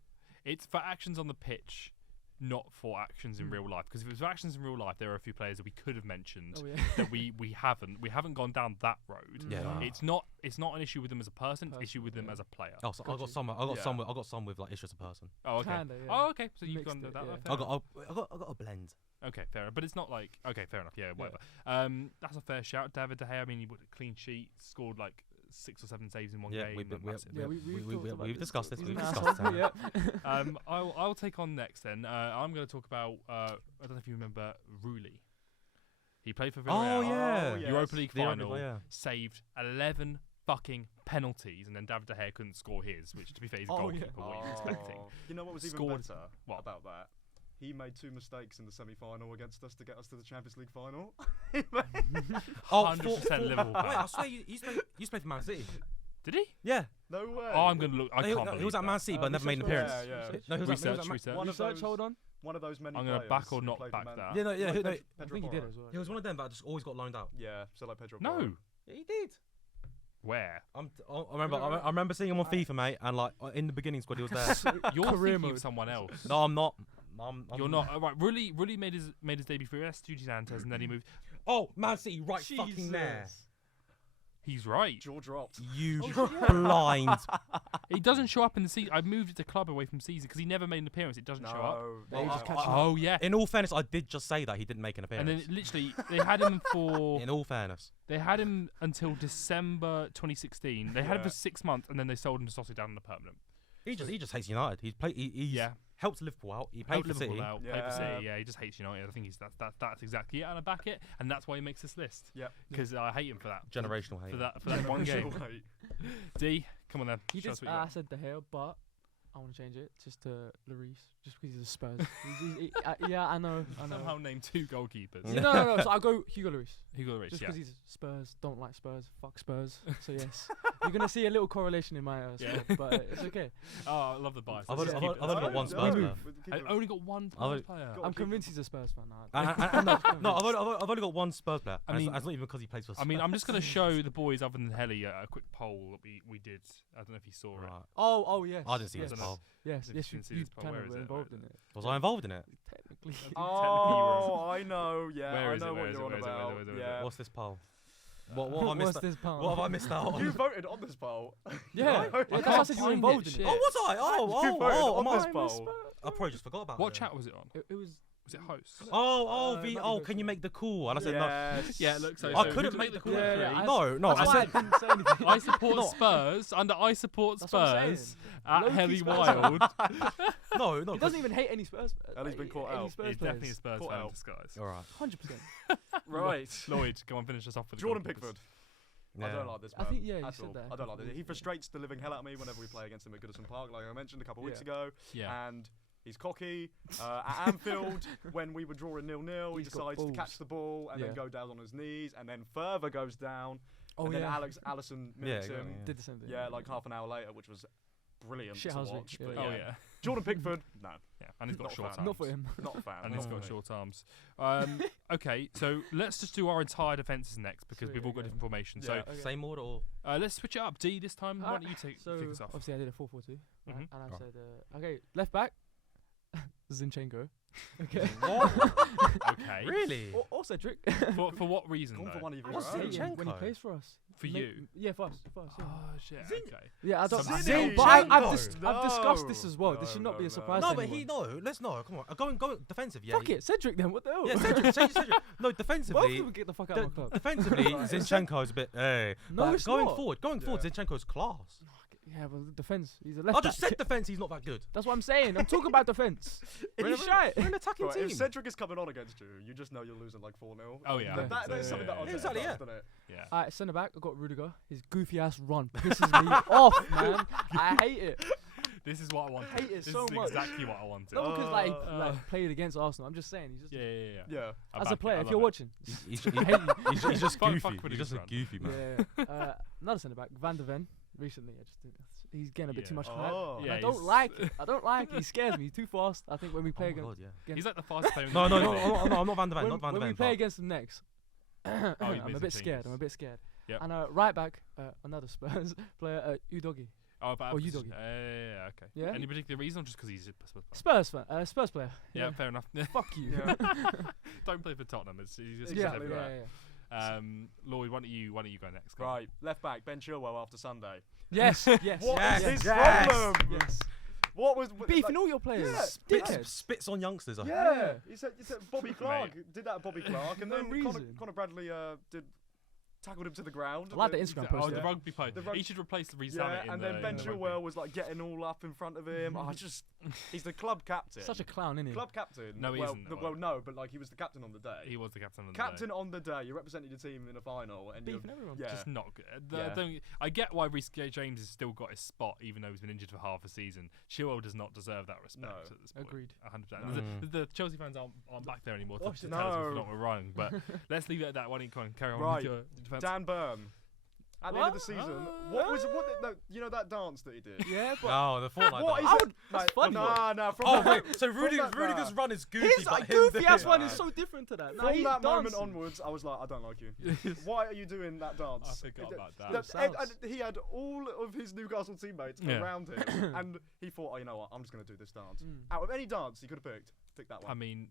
It's for actions on the pitch, not for actions in real life. Because if it was for actions in real life, there are a few players that we could have mentioned Oh, yeah. that we haven't gone down that road. Yeah. No. It's not an issue with them as a person. It's an issue with them yeah. as a player. Oh, so I Got got you. some. Yeah. I got some with like issues as a person. Oh, okay. Kinda, yeah. Oh, okay. So you've Mixed gone it, that. yeah. Fair enough. I got a blend. Okay, fair enough. But it's not like okay, fair enough. Yeah, whatever. That's a fair shout. David De Gea. I mean, he put a clean sheet, scored like 6 or 7 saves in one Yeah, game. we've massive. Yeah, we've talked about we've this. discussed this. He's We've an discussed asshole, it. yeah. I'll take on next then. I'm going to talk about. I don't know if you remember Rooley. He played for Oh Villarreal. yeah. yes. Europa League The Europa final. League, yeah. Saved 11 fucking penalties, and then David De Gea couldn't score his, which, to be fair, he's a Oh, yeah. goalkeeper. What are you expecting? You know what was even Scored- better what? about that? He made 2 mistakes in the semi-final against us to get us to the Champions League final. Oh, 100% Liverpool Wait, fan. I swear you used to play for Man City. Did he? Yeah. No way. Oh, I'm gonna look. I he, can't no, believe he was at that. Man City, but never made an research appearance. Yeah, yeah. No, he was Research, at, he was at, research. One of Research, those- hold on. One of those many I'm gonna players back or who not played back for Man- that. Yeah, no, yeah, Like no, Pedro I think he did Porro. as well. he was one of them that just always got loaned out. Yeah, so like Pedro No. Porro. Yeah, he did. Where? I remember seeing him on FIFA, mate, and like in the beginning squad, he was there. You're Career thinking of mode. someone else. No, I'm not. I'm You're not. Right, really made his debut for Estudiantes, and then he moved. Oh, Man City, right fucking there. He's right. Jaw dropped. You blind. He doesn't show up in the season. I moved it to club away from season because he never made an appearance. It doesn't show up. No. They just catch him Oh yeah. In all fairness, I did just say that he didn't make an And appearance. then literally they had him for In all fairness. they had him until December 2016. They had him Yeah. for 6 months, and then they sold him to Sociedad on the permanent. He just hates United. He's Yeah. helped Liverpool out. He played Helped for City. Liverpool out, played for Yeah. City. Yeah, he just hates United. I think that's exactly it, and I back it, and that's why he makes this list. Yep. Because I hate him for that. Generational hate. For that one game. Generational hate. D, come on then. He Show did. us what you I got. said De Gea, but I want to change it just to Lloris, just because he's a Spurs. Yeah, I know. Somehow name 2 goalkeepers. No. So I'll go Hugo Lloris. Hugo Lloris, Just yeah. because he's Spurs, don't like Spurs, fuck Spurs. So yes, you're gonna see a little correlation in my Yeah. squad, but it's okay. Oh, I love the bias. I've Let's only just keep it. got one No, Spurs no, player. keep I it- only got one I've Spurs player. Go I'm on, keep convinced it. he's a Spurs fan now. No, I've only got one Spurs player. I And mean- it's not even because he plays for Spurs. I mean, I'm just going to show the boys, other than Helly, a quick poll that we did. I don't know if you saw it. Right. Oh yes. I didn't see yes. this poll. Yes, If yes, you you, can see you this poll, kind where of is were it? involved Where in is it. Was I involved in it? Technically. Oh, I know. Yeah, Where I is it, know where what is it, you're on where is it, about. where is it, where is it? Yeah. What's this poll? What have I missed? What's this pound? What have I missed out on? You voted on this poll. Yeah, Right? that's I why I can't said you were find involved it, in it. Oh, was I? You voted I on might- this I poll. I probably just forgot about What it. chat was it on? It was. Was it host? Oh, can you make the call? And I said no. Yes. Yeah, look, so I who couldn't can make the call. Yeah, yeah, three? No, That's I why said I didn't say anything. I support Spurs under I support That's what I'm Spurs saying. at Low-key Helly Spurs. Wild. no. He doesn't even hate any Spurs. Ellie's been caught out. Spurs He's definitely a players. Spurs Caught fan in out. disguise. All right. 100%. Right. Lloyd, come on, finish us off with the Jordan goalkeepers. Pickford. I Yeah. don't like this I man. think, yeah, you at said all. that. I don't like this. He frustrates the living hell out of me whenever we play against him at Goodison Park, like I mentioned a couple of weeks ago. Yeah. And he's cocky. At Anfield, when we were drawing 0-0, he He's got decides to balls. catch the ball and then Yeah. go down on his knees, and then further goes down. Oh and then yeah. Allison mimics him. yeah. Did the same thing. Yeah, like half an hour later, which was brilliant Shit to house me. watch. Yeah, But Oh yeah. yeah. Jordan Pickford, no, Yeah. And he's got Not a short fan. arms. Not for him. not a fan. And he's No. got short arms. Okay, so let's just do our entire defences next because Sweet, we've all got okay. different formations. Yeah. Okay. Same order or? So let's switch it up. D this time. Why don't you take So kick us off? obviously I did a 4-4-2, right? Mhm. And I Oh. said, okay, left back, Zinchenko. Okay. Okay. Really? Or Cedric. For what reason Gone for though? one of your What's own. Zinchenko? When he plays for us. For Ma- you? Yeah, for us. Yeah. Oh shit. Zin- Okay. Yeah, I don't. Zinny! But I've Zinchenko! discussed this as well. No, this should not no, be a no. surprise. No, to but anyone. let's know. Come on. Go defensive. Yeah. Fuck it, Cedric then. What the hell? Yeah, Cedric. No, Both of defensively. them get the fuck out of my club. Defensively, Zinchenko is a bit. No, but it's going not. forward, Zinchenko's class. Yeah, but defense. He's a left I back. just said defense. He's not that good. That's what I'm saying. I'm talking about defense. He's shy. We're an attacking Right, team. if Cedric is coming on against you, you just know you're losing like 4-0. Oh, yeah. That is something that Yeah, Arteta exactly, does, yeah. doesn't it? Yeah. Alright, centre back. I got Rudiger. His goofy ass run pisses me off, man. I hate it. This is what I wanted. hate it This so is much. exactly what I wanted. Not because like Uh, played against Arsenal. I'm just saying he's just Yeah. Yeah. I as back a it, player. I If love you're it. watching, He's I hate you. just Fuck goofy. with He's his just a run. goofy man. Yeah. Another centre back, Van der Ven. Recently, I just think he's getting a bit too Yeah. much hype. Oh. And Yeah, I don't he's- like it. I don't like it. He scares me. He's too fast. I think when we Oh play my against god, yeah. He's like the fastest player in No, the no, league. I'm not Van der Ven. Not Van der when we Ven. play but- against them next, you I'm made a some bit scared. I'm a changes. bit scared. Yep. And right back, another Spurs player, Udogi. Oh, but Or you position- doggy. yeah, okay. Yeah? Any particular reason, or just because he's a Spurs player? Spurs fan, Spurs player. Yeah, fair enough. Fuck you. Yeah. Don't play for Tottenham. It's just Exactly. everywhere. Yeah. Lloyd, why don't you go next? Go on. Right, left back, Ben Chilwell after Sunday. Yes. Yes. What yes. is his yes. problem? Yes. What was Beefing all your players. Yeah, Dickheads. Spits on youngsters. Yeah, he said Bobby Clark did that at Bobby Clark, and No then reason. Conor Bradley did tackled him to the ground. I like the Instagram Oh, post. the yeah. rugby post. The rug- He should replace the Reece Yeah, Zammit in and the, then Ben in the rugby. Chilwell was like getting all up in front of him. He's the club captain. Such a clown, isn't he? club captain. No, he well, isn't, well, no, but like he was the captain on the day. He was the captain on the Captain day. on the day. You're representing your team in a final, and you're Beefing everyone. yeah. Just not good. Yeah. I get why Reece James has still got his spot, even though he's been injured for half a season. Chilwell does not deserve that respect No. at this point. Agreed. 100%. No. The Chelsea fans aren't back there anymore to Oh, tell us if no. we're wrong. But let's leave it at that. Why don't you carry on Right. with your defense? Dan Burn. At the end of the season, you know that dance that he did? Yeah, but Oh, the Fortnite. What dance. is it? that's funny. Nah. Oh that- wait, so from that- Rudiger's run is goofy, his but him goofy ass doing- one is so different to that. Nah, From he's that moment dancing. onwards, I was like, I don't like you. Why are you doing that dance? I forgot about that. And he had all of his Newcastle teammates Yeah. around him, and he thought, oh, you know what, I'm just going to do this dance. Mm. Out of any dance he could have pick that one. I mean,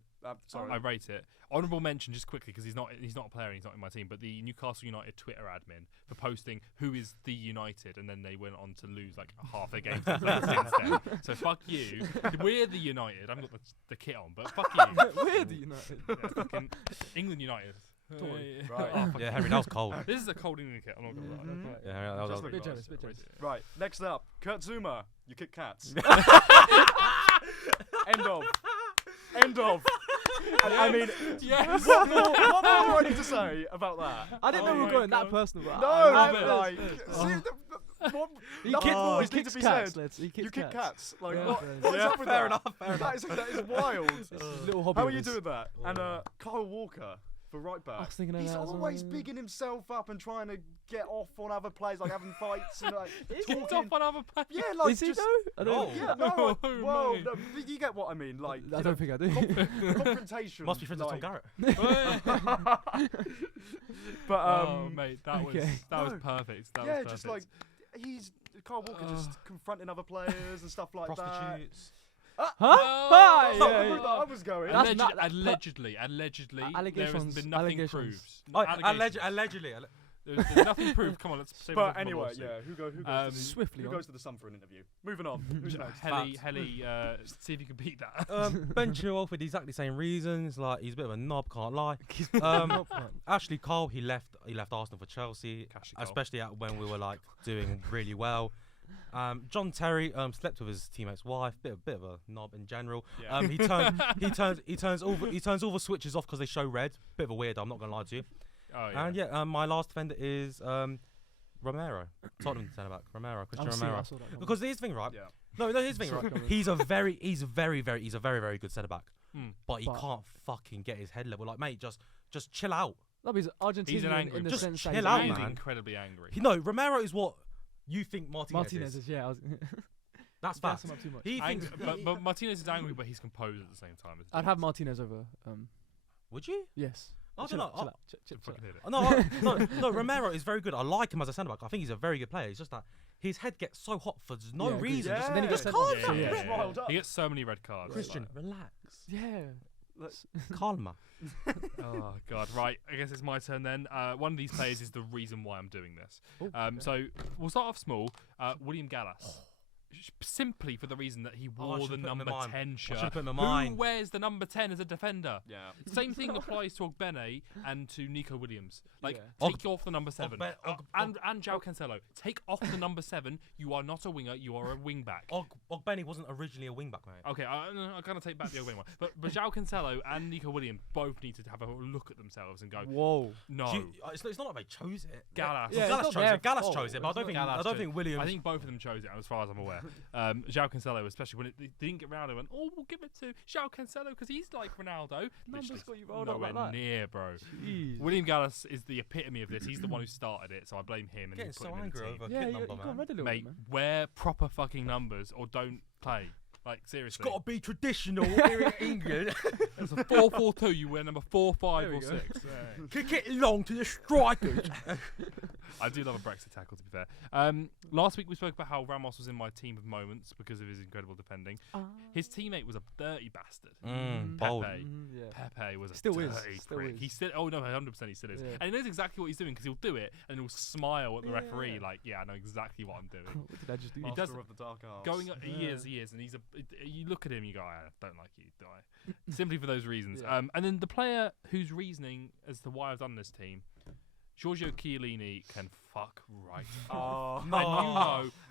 Sorry. I rate it. Honourable mention, just quickly, because he's not a player and he's not in my team, but the Newcastle United Twitter admin for posting who is the United, and then they went on to lose like half their games they played since then. So fuck you. We're the United. I've got the kit on, but fuck you. We're the United. Yeah, fucking England United. Tory. Right. Oh, fuck Yeah, you. Henry, that was cold. This is a cold England kit. I'm not gonna lie. Mhm. Yeah, Henry, that was. Just Bit look jealous, nice. bit jealous. Right, next up, Kurt Zuma. You kick cats. End of. I mean, Yes. what more do I need to say about that? I didn't know we Oh were my going that God. personal. But No, I love but it. like, Oh. see, what, He nothing kicks, more he needs to kicks be cats. said. He kicks You kick cats. Like, Yeah, what, fair what is enough. up with Fair that? enough, fair That is wild. It's his little hobby. How are of you his. doing that? And Kyle Walker for right I back. was thinking of He's that as well, always yeah. bigging himself up and trying to get off on other players, like having fights and like He gets talking. off on other players. Yeah, like Is he just though? I don't. Oh. yeah, No, no, whoa, mate. no, you get what I mean, like I you don't think I do. know, confrontation. Must be friends with Tom like, Garrett. But Oh mate, that was okay. that was No. perfect. That yeah, was just perfect. like he's Kyle Walker just confronting other players and stuff like that. Prostitutes. Huh? Oh, That's Yeah, not yeah, where yeah. I was going. That's Alleged, not- allegedly, there has allegations- been nothing allegations. proved. Oh, Allegations. allegedly. There's nothing proved. Come on, let's save But it for anyway, lawsuit. yeah, who goes Swiftly who on. goes to the Sun for an interview? Moving on. Who's next? Helly, Facts. see if you can beat that. Ben Chilwell for the exactly same reasons. Like he's a bit of a knob, can't lie. Ashley Cole, he left Arsenal for Chelsea, Ashley Cole. especially when we were like doing really well. John Terry slept with his teammate's wife, bit of a knob in general. Yeah. He turns all the switches off because they show red. Bit of a weirdo, I'm not gonna lie to you. Oh yeah. And yeah, my last defender is Romero, Tottenham centre back, Christian Romero. Because here's the thing, right? Yeah. No, here's the thing, right? He's a very very good centre back, Mm. but he But- can't fucking get his head level. Like, mate, just chill out. No, but he's Argentinian angry. in the Just sense that chill he's out, He is angry. man. incredibly angry. No, Romero is what you think Martinez, Martinez is. is, yeah. That's Gas facts. him up too much. He thinks. But Martinez is angry, but he's composed at the same time. I'd have Martinez over. Would you? Yes. I don't Chill know. out, chill out, chill Fucking out. hit it. No, Romero is very good. I like him as a centre back. I think he's a very good player. It's just that his head gets so hot for no Yeah, agreed. reason. Yeah. Just, And then he gets just sent off. calm Yeah, down. yeah, Chris yeah. riled up. He gets so many red cards. Christian, relax. Yeah. Calma. Oh god, right. I guess it's my turn then. One of these players is the reason why I'm doing this. So we'll start off small. William Gallas. Simply for the reason that he wore the should've put him in number mine. 10 I shirt. should've put him in Who mine. wears the number 10 as a defender? Yeah. Same thing applies to Ogbene and to Nico Williams. Like, Yeah. take off the number 7. And João Cancelo. Take off the number 7. You are not a winger, you are a wing back. Ogbenny wasn't originally a wing back, mate. Okay, I kind of take back the Ogbene one. But João Cancelo and Nico Williams both need to have a look at themselves and go, Whoa. no. It's not like they chose it. Gallas. Yeah, Gallas it's chose not it. Gallas their chose it, but fault. I don't think Williams. I think both of them chose it, as far as I'm aware. João Cancelo, especially when they didn't get Ronaldo, went, oh, we'll give it to João Cancelo because he's like Ronaldo. Numbers Literally got you rolled up nowhere like that. near, bro. Jeez. William Gallas is the epitome of this. He's the one who started it, so I blame him and getting he put so him in the angry team. over Yeah, kid you number, got man. red a little Mate, bit, man. wear proper fucking numbers or don't play. Like, seriously. It's got to be traditional here in England. It's a 4-4-2. You wear number 4, 5, There we or go. 6. Kick it long to the strikers. I do love a Brexit tackle, to be fair. Last week we spoke about how Ramos was in my team of moments because of his incredible defending. His teammate was a dirty bastard. Bold. Pepe. Yeah. Pepe was a Still is, dirty still prick. is. He still, oh no, 100% he still is. Yeah. And he knows exactly what he's doing because he'll do it and he'll smile at the Yeah, referee yeah. like, yeah, I know exactly what I'm doing. What did I just do? He Master does- of the dark arts. Going, he Yeah. is, and you look at him, you go, I don't like you, do I? Simply for those reasons. Yeah. And then the player whose reasoning as to why I've done this team Giorgio Chiellini can fuck right. Oh,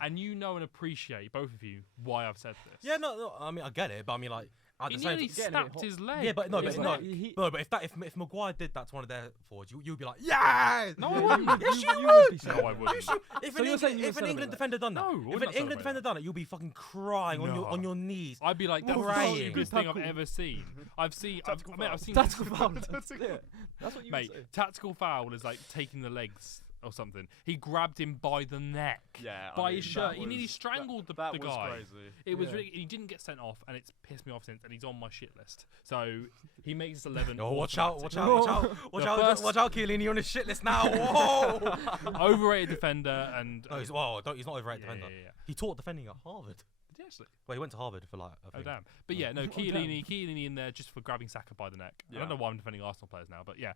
And you know and appreciate, both of you, why I've said this. Yeah, no, I mean, I get it, but I mean, like, at He the same nearly Getting a bit snapped his leg. yeah, but no, Yeah, but but no, but if Maguire did that to one of their forwards, you'd be like, yeah. No, I wouldn't. Yes, you would would. be No, I wouldn't. If So an you're England, saying you if would an England celebrate defender done that, No, I if would an not England celebrate defender that. done it, you'll be fucking crying No. on your knees. I'd be like, that's the Crying. stupidest thing I've Tactical. ever seen. I've seen Tactical foul. Yeah, that's what you Mate, would say. tactical foul is like taking the legs or something. He grabbed him by the neck, yeah. by I mean, his shirt. that He nearly was- strangled that the was guy. crazy. It was Yeah. really. He didn't get sent off, and it's pissed me off since. And he's on my shit list. So he makes us 11. Oh, watch out, automatic. watch The out, first- watch out, Chiellini, you're on his shit list now. Whoa. Overrated defender and. No, he's not overrated yeah, defender. yeah. He taught defending at Harvard. Did he actually? Well, he went to Harvard for like, I Oh think. damn! But yeah, no, damn. Chiellini in there just for grabbing Saka by the neck. I Yeah. don't know why I'm defending Arsenal players now, but yeah,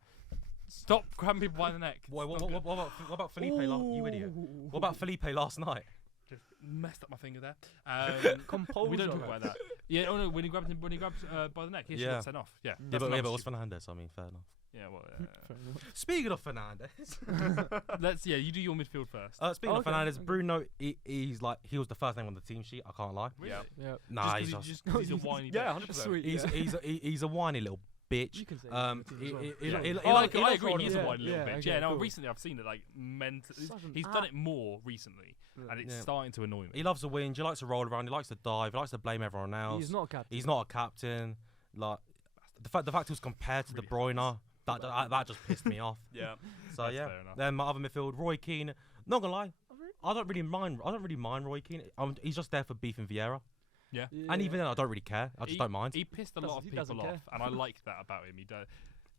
stop grabbing people by the neck. Boy, It's not good. what about Felipe? You idiot. What about Felipe last night? Just messed up my finger there. Composure. We don't talk man. about that. Yeah, oh no, when he grabs by the neck, he should Yeah. get sent off. Yeah, Yeah, that's but another it was stupid- Fernandez. I mean, fair enough. Yeah, well, Fair enough. Speaking of Fernandez, you do your midfield first. speaking of Okay, Fernandez, okay. Bruno, he was the first name on the team sheet. I can't lie. Really? Yeah. Nah, Just 'cause he's he's a whiny. Yeah, bitch. 100%. Sweet. he's yeah. he's a whiny little bitch. You can say Um, that. he- as well. he- Yeah. he- he I like- he agree. likes He's a Yeah, whiny little yeah, bitch. okay, Yeah, no. cool. Recently, I've seen it like Such an He's done it more recently, Yeah. and it's Yeah. starting to annoy me. He loves to win. He likes to roll around. He likes to dive. He likes to blame everyone else. He's not a captain. He's not a captain. Like the fact he was compared to De Really Bruyne, that just pissed me off. Yeah. So That's yeah. fair enough. Then my other midfield, Roy Keane. Not gonna lie, I don't really mind Roy Keane. He's just there for beefing Vieira, Yeah. and even then I don't really care. I just don't mind. He pissed a lot of He people doesn't off, care. and I like that about him.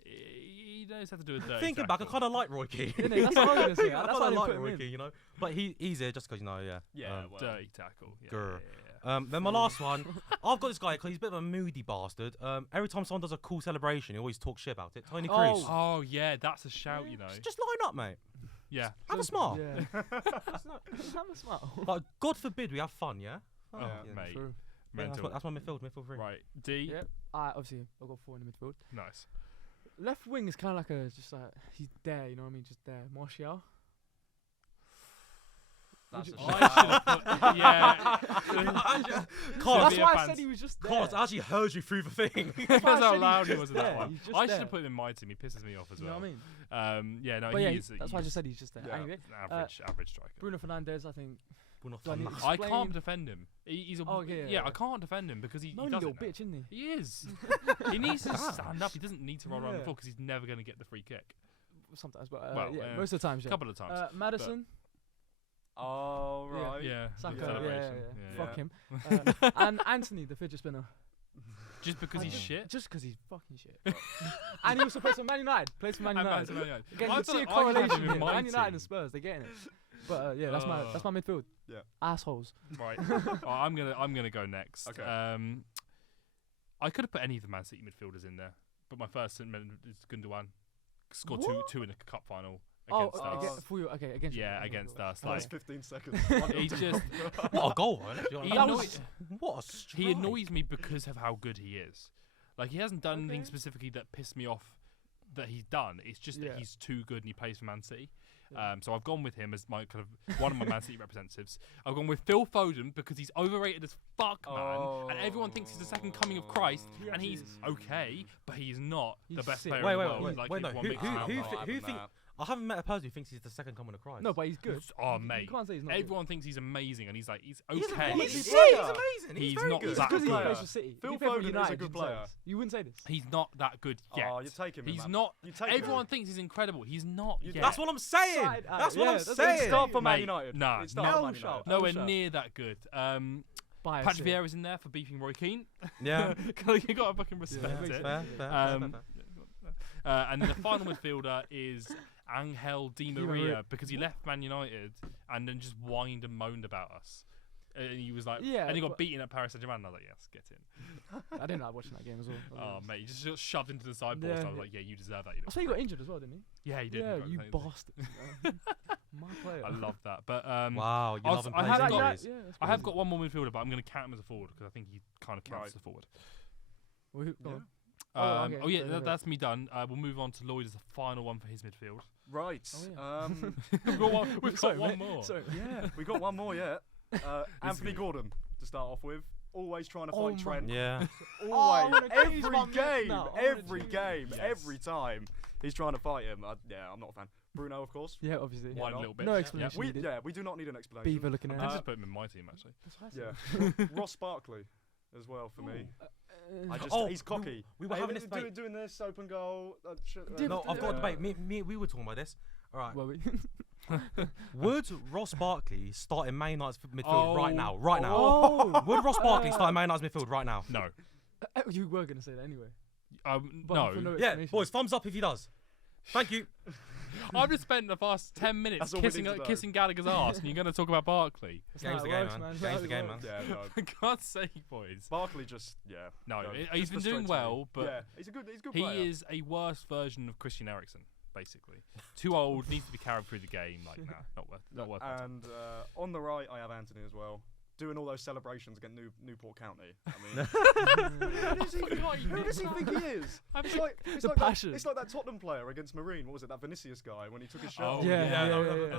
He knows how to do a dirty Thinking back, I tackle. kind of like Roy Keane. Innit? That's what I was gonna say. I That's kinda why I didn't like put him Roy in. Keane, you know. But he's here just because Yeah. Um, well, Dirty tackle. Yeah, Grr. yeah. Then my last one, I've got this guy because he's a bit of a moody bastard. Every time someone does a cool celebration, he always talks shit about it. Tony Cruz. Oh yeah, that's a shout, you know. Just line up, mate. Yeah. Have a smile. Yeah. Have a smile. Like, God forbid we have fun, yeah? Oh, Yeah. mate. True. Yeah, Mental. that's my midfield 3. Right. D. Yep. Obviously, I've got 4 in the midfield. Nice. Left wing is kind of like just like he's there, you know what I mean? Just there. Martial. That's a Would shame. Yeah. Carlos, That's be a why I fan- said he was just there. Carlos, I actually heard you through the thing. That's why I how said loud he's he was just in that there. one. He's just I should there. have put him in my team. He pisses me off as You well. know what I mean? Yeah, no, But yeah, he is. that's why I just said he's just there. Yeah. Anyway, an average striker. Bruno Fernandes, I think. Bruno Do I need Fernandes. to I explain? can't defend him. He's a Oh, okay, yeah. yeah. I can't defend him because he No, you does little it now. bitch, isn't he? He is. He needs to stand up. He doesn't need to roll around the Yeah. floor because he's never going to get the free kick. Sometimes, but Well, yeah, yeah. most of the times, A yeah. couple of times. Madison, Oh, Yeah. right. yeah. Saka, the yeah, celebration. yeah. Fuck him. And Anthony, the fidget spinner. Just because he's Just- shit. Just because he's fucking shit. And he also plays for Man United. Plays for Man And United. Man United. Again, I you feel see a like I could have correlation him in here. my Man United team. and Spurs, they're getting it. But yeah, that's my midfield. Yeah. Assholes. Right. Oh, I'm gonna go next. Okay. I could have put any of the Man City midfielders in there, but my first sentiment is Gundogan. Scored What? two in a cup final Oh, against us. for you. Okay, against you. Yeah, Okay, against cool. us. Last Like 15 seconds. he's just What a goal, man. he, That annoy- was- What a strike. he annoys me because of how good he is. Like he hasn't done anything Okay. specifically that pissed me off that he's done. It's just Yeah. that he's too good and he plays for Man City. Yeah. So I've gone with him as my kind of one of my Man City representatives. I've gone with Phil Foden because he's overrated as fuck, man, and everyone thinks he's the second coming of Christ, He and he's actually okay, but he's not the He's best sick. player Wait, in the wait, world. wait, Like, wait, no. everyone Who, makes who, him out. who, not thi- having who think? that. I haven't met a person who thinks he's the second coming of Christ. No, but he's good. Oh, You mate. can't say he's not Everyone thinks he's amazing, and he's like he's He's okay. amazing. He's He's player. amazing. He's He's very not good. that Because he good. plays for City. Phil If he played for Foden is a United, good you'd say player. this. You wouldn't say this. He's not that good yet. Oh, you take him. He's man. not. You take Everyone him. thinks he's incredible. He's not You- yet. That's what I'm saying. Side eye. That's what Yeah, I'm that's what saying. he's Start for Man Mate, United. nah, He's not no for Man shot. United. No Nowhere shot. near that good. Bias Patrick here. Vieira's in there for beefing Roy Keane. Yeah. You got to fucking respect Yeah, it. Fair, fair, Um, fair. And then the final midfielder is Angel Di Maria Maria. because he left Man United and then just whined and moaned about us. And he was like, Yeah, and he got but- beaten at Paris Saint-Germain. And I was like, yes, get in. I didn't like watching that game as well. Oh, mate, he just got shoved into the sideboard. So I was Yeah. like, yeah, you deserve that. You I saw he got injured as well, didn't he? Yeah, he did. Yeah, he got you the same thing. bastard. My player. I love that. But Wow, you I love was- him I playing have for got- injuries. Yeah, that's I have crazy. got one more midfielder, but I'm going to count him as a forward because I think he kind of counts Right. as a forward. Well, who- go Yeah. on. Okay, Oh yeah, fair. that's me done. We'll move on to Lloyd as the final one for his midfield. Right. Oh, We've got one, we've Sorry, got one mate. more. Sorry. Yeah, we got one more yet. Anthony good. Gordon to start off with. Always trying to Oh fight my Trent. Yeah. I Always. wanna Every choose my game. no, I wanna Every choose- game. Yes. Every time. He's trying to fight him. Yeah, I'm not a fan. Bruno, of course. Yeah, obviously. One not? little bit. No yeah. explanation. We needed. we do not need an explanation. Beaver looking I at. can just put him in my team actually. Yeah. Ross Barkley as well for me. I just Oh, he's cocky. we were Hey, having this debate. doing this open goal. No, I've got a debate. Me, we were talking about this. All right. Well, we Would Ross Barkley start in Man United's midfield Oh. right now? Right now. Oh. Would Ross Barkley start in Man United's midfield right now? No. You were gonna say that anyway. But No. for no Yeah, explanation. boys, thumbs up if he does. Thank you. I've just spent the past 10 minutes That's all we need to know. kissing Gallagher's ass, and you're going to talk about Barkley. That's Game's how the it game, works, man. That's Game's how the it game, works. man. Yeah, no. For God's sake, boys. Barkley just No, no, he's just been doing frustrates me. well, but yeah, he's a good he player. is a worse version of Christian Eriksen, basically. Too old, needs to be carried through the game. Like, nah, not worth it. And on the right, I have Anthony as well, doing all those celebrations against Newport County. I mean, who does he think he is? It's like The passion. It's like that Tottenham player against Marine. What was it? That Vinicius guy when he took his shirt Oh, off. Yeah.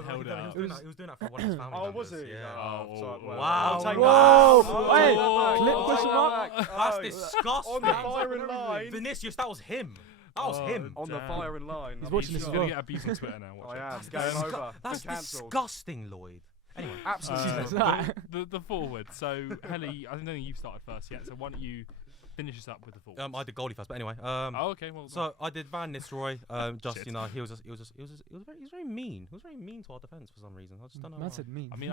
Held it up. He was doing that for one of his family Oh, was he? members, Yeah. Oh, sorry, oh, well, wow. I'll take Whoa. that. I'll Hey, take that back. clip I'll push take him that up. back. That's Oh, disgusting. on the firing line. Vinicius, that was him. That was him. On the Damn. firing line. He's I'm watching He's this as going well. to get abused on Twitter now. Watch I it. am. That's Game disgu- over. That's Been cancelled. disgusting, Lloyd. Anyway, Absolutely. The forward. So, Helly, I don't think you've started first yet, so why don't you finish us up with the forward? I did goalie first, but anyway. Oh, okay. Well, So I did Van Nistelrooy. Just Shit. you know, he was very mean. He was very mean to our defence for some reason. I just don't know. Man why. said mean. I mean,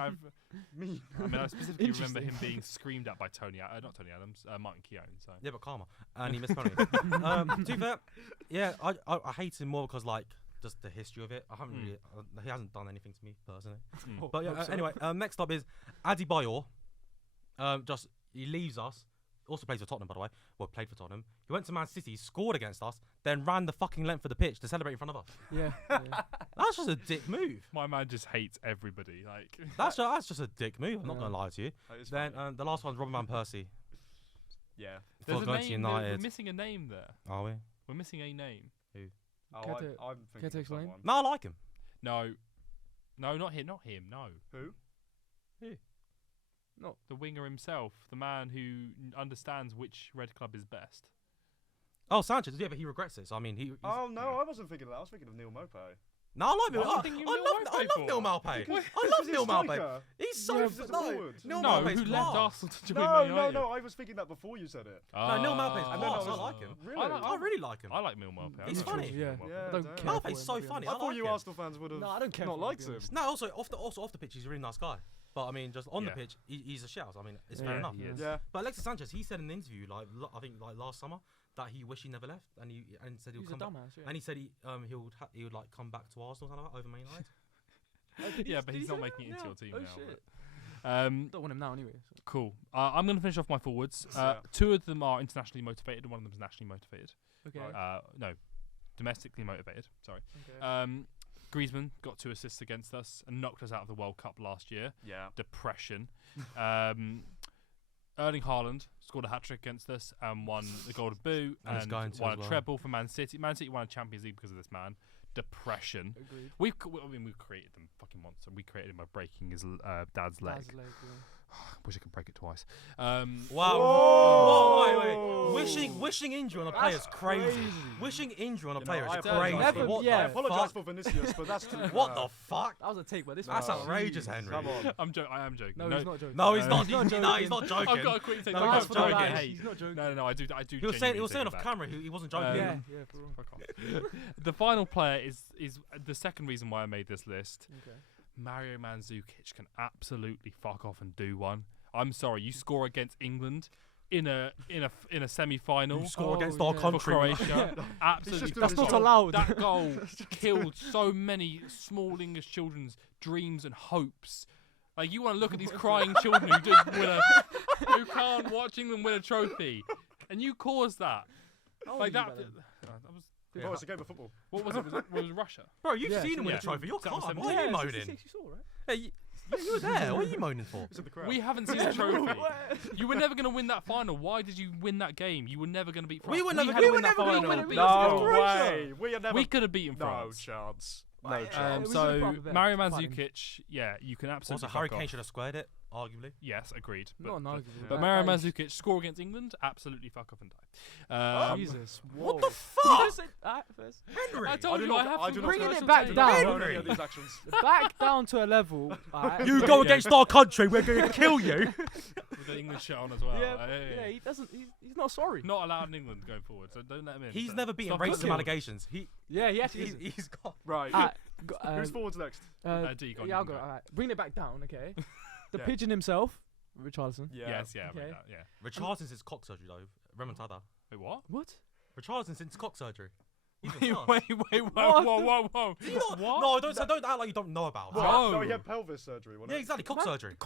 Me. I specifically remember him Interesting. being screamed at by not Tony Adams, Martin Keown. So Yeah, but karma, and he missed penalty. To be fair, yeah, I hate him more because like just the history of it. I haven't really. He hasn't done anything to me personally. Mm. But yeah, hope so. anyway, next up is Adebayor. Just he leaves us. Also plays for Tottenham, by the way. Well, played for Tottenham. He went to Man City, scored against us, then ran the fucking length of the pitch to celebrate in front of us. Yeah. That's just a dick move. my man just hates everybody. Like, That's just a dick move. I'm not gonna lie to you. That is Then funny. the last one's Robin van Persie. Yeah. there's For a going to name. We're United. missing a name there. Are we? We're missing a name. Oh, Care to- I'm care thinking to of explain? someone. No, I like him. No, not him. Not him. No, Who? the winger himself, the man who understands which red club is best. Oh, Sanchez. Yeah, but he regrets it. So I mean, he's Oh no, I wasn't thinking of that. I was thinking of Neil Mopay. No, I like Neil. What do you think you I Neil love Maupay for? Neil Maupay. Because I love he's a Neil Maupay. striker. He's so Yeah, he's a forward. Neil No, Maupay's who left class. Arsenal to join No, Man no, United? no. I was thinking that before you said it. No, Neil Maupay's And then I class. I was- like him. Really? I really like him. I like Neil Maupay. He's I'm not funny. sure Yeah. Neil Maupay. Yeah, I don't damn. care. Maupay's for him, so to be funny. honest. I thought like you him. Arsenal fans would have No, I don't care not for him, liked to be him. honest. No, also off the pitch, he's a really nice guy. But I mean, just on the Yeah. pitch, he's a shout. I mean, it's Yeah, fair enough. he is. Yeah. But Alexis Sanchez, he said in an interview, I think last summer, that he wished he never left, and said he'll He's a come back. dumbass. Yeah. And he said he would like come back to Arsenal or something like that, over Man United. Yeah, but Did he's he not say making it that? into your team Oh, now. shit. But, Don't want him now anyway. So. cool. I'm going to finish off my forwards. Yeah. 2 of them are internationally motivated, and 1 of them is nationally motivated. Okay. Right. No, domestically motivated. Sorry. Okay. Griezmann got 2 assists against us and knocked us out of the World Cup last year. Yeah. Depression. Erling Haaland scored a hat-trick against us and won the Golden Boot And he's and going to won a as well. treble for Man City. Man City won a Champions League because of this man. Depression. Agreed. We've created them fucking monster. We created him by breaking his dad's leg. Dad's leg, yeah. Wish I could break it twice. Wow. Whoa. Wait. Wishing injury on a player is crazy. Wishing injury on a player is crazy. Never- What yeah. I the apologise fuck? for Vinicius, but that's too What the fuck? That was a take, but this That's was outrageous, Henry. Come on. I am joking. No, he's not joking. No, he's Uh, not. he's not No, he's not joking. I've got a quick take. No, No, he's I'm not joking. joking. Hey. He's not joking. No, I do. He was saying genuinely off take it camera. He wasn't joking. Yeah, yeah, for real. Fuck off. The final player is the second reason why I made this list. Okay. Mario Mandzukic can absolutely fuck off and do one. I'm sorry, you score against England in a semi-final. You score against Oh, our yeah. For country. Croatia, He's absolutely. just doing That's his not job. allowed. That goal killed so many small English children's dreams and hopes. Like, you want to look at these crying children who can't watch England win a trophy, and you caused that. How old Like are you that. by That was. Oh, it's a game of football. What was it? Was it Russia? Bro, you've Yeah, seen him win a yeah. trophy. You're That was calm. 17. Why are you then? moaning? 66 you saw, right? Hey, You were there. What are you moaning for? It's in the crowd. We haven't seen a trophy. You were never going to win that final. Why did you win that game? You were never going to beat France. We were never had gonna a- win that final. No way. We are never. We could have beaten No France. chance. No No chance. chance. we should've So put up a bet. Mario Fine. Mandzukic, yeah, you can absolutely. Also, Harry fuck Kane off. should have squared it, arguably. Yes, agreed. Not an argument. Yeah. But That Mario guy is- Mandzukic score against England, absolutely fuck off and die. Jesus. What whoa. the You fuck? just said that first. Henry. I told you I have some Bringing it controversial back takes. down. Don't any of these actions. Back down to a level. alright. You go against our country, we're going to kill you. With the English shit on as well. Yeah, Hey. yeah, he doesn't. He's not sorry. Not allowed in England going forward, so don't let him in. He's So never beaten stop racism talking. allegations. Yeah, he actually. isn't. He's got. Right. Who's forwards next? D, go on, yeah, you I'll can go. go. Alright, bring it back down, okay? The Yeah. pigeon himself, Richarlison. Yeah. Yes, yeah, Okay. okay. That, yeah. Richarlison since cock surgery, though. Remontada. Wait, what? What? Richarlison since cock surgery. He's Wait, a class. wait, What? whoa. Do you not- What? No, don't act like you don't know about it. What? No, No. he had pelvis surgery. Wasn't Yeah, it? exactly. Cock Man, surgery.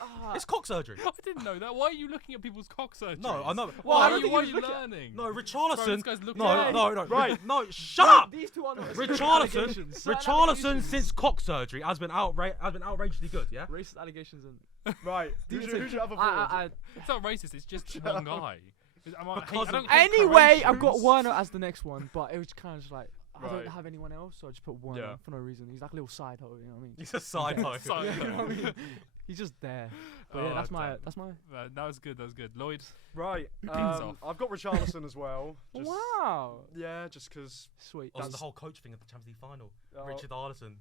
Ah, It's cock surgery. I didn't know that. Why are you looking at people's cock surgery? No, I know. Well, Why I are don't you, think why are he you was looking at- learning? No, Bro, this Richarlison. guy's looking No, at no. Right. No, shut up. These two are not. Richarlison. Richarlison since cock surgery has been outrageously good. Yeah. Racist allegations and. Right. Who's your other forward? I, It's not racist, it's just one guy. Because I don't of- hate anyway, I've got Croatians. Werner as the next one, but it was kind of just like I Right. don't have anyone else, so I just put Werner Yeah. for no reason. He's like a little side hoe, you know what I mean? He's a side hoe. Side You know what I hoe. mean? He's just there. But Oh, yeah, that's my. That was good, Lloyd? Right. off. I've got Richarlison as well. Just, Wow. Yeah, just because. Sweet. Also, the That's- whole coach thing at the Champions League final. Oh. Richard Arlison.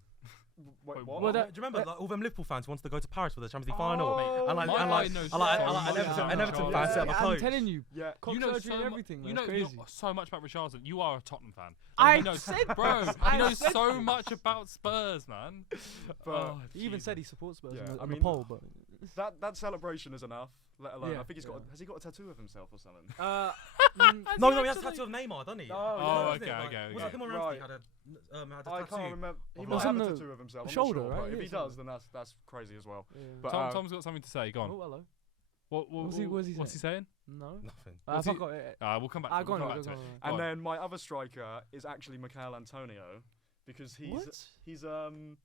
Wait, Wait, what? Well, Do that- you remember that- like, all them Liverpool fans wanted to go to Paris for the Champions League final? Oh, And like, my and guy like, knows and like, so and like, much Everton, about and Everton Richarlison. fans set up a I'm coach. telling you, Yeah. cock You know surgery and so everything. you That's know crazy. so much about Richarlison. You are a Tottenham fan. I he knows, said, bro. I He knows said so much about Spurs, man. But Oh, He even Jesus. said he supports Spurs Yeah, on I the mean, poll, but that celebration is enough. Let alone, Yeah, I think he's got. yeah. Has he got a tattoo of himself or something? No, he has a tattoo of Neymar, doesn't he? Oh, Wasn't it? okay, Like, okay, Was it okay. him or Right. Ramsey had a I tattoo? can't remember. He of might like- have a On the tattoo of himself. I'm shoulder, not sure, right? but if Yeah, he does, then that's crazy as well. yeah. But Tom's got something to say. Go on. Oh, hello. What Was he- was he what's he saying? saying? No. Nothing. What's I've he- got it. We'll come back to it. Go We'll on, come go back on, to it. go on. And then my other striker is actually Mikel Antonio, because he's on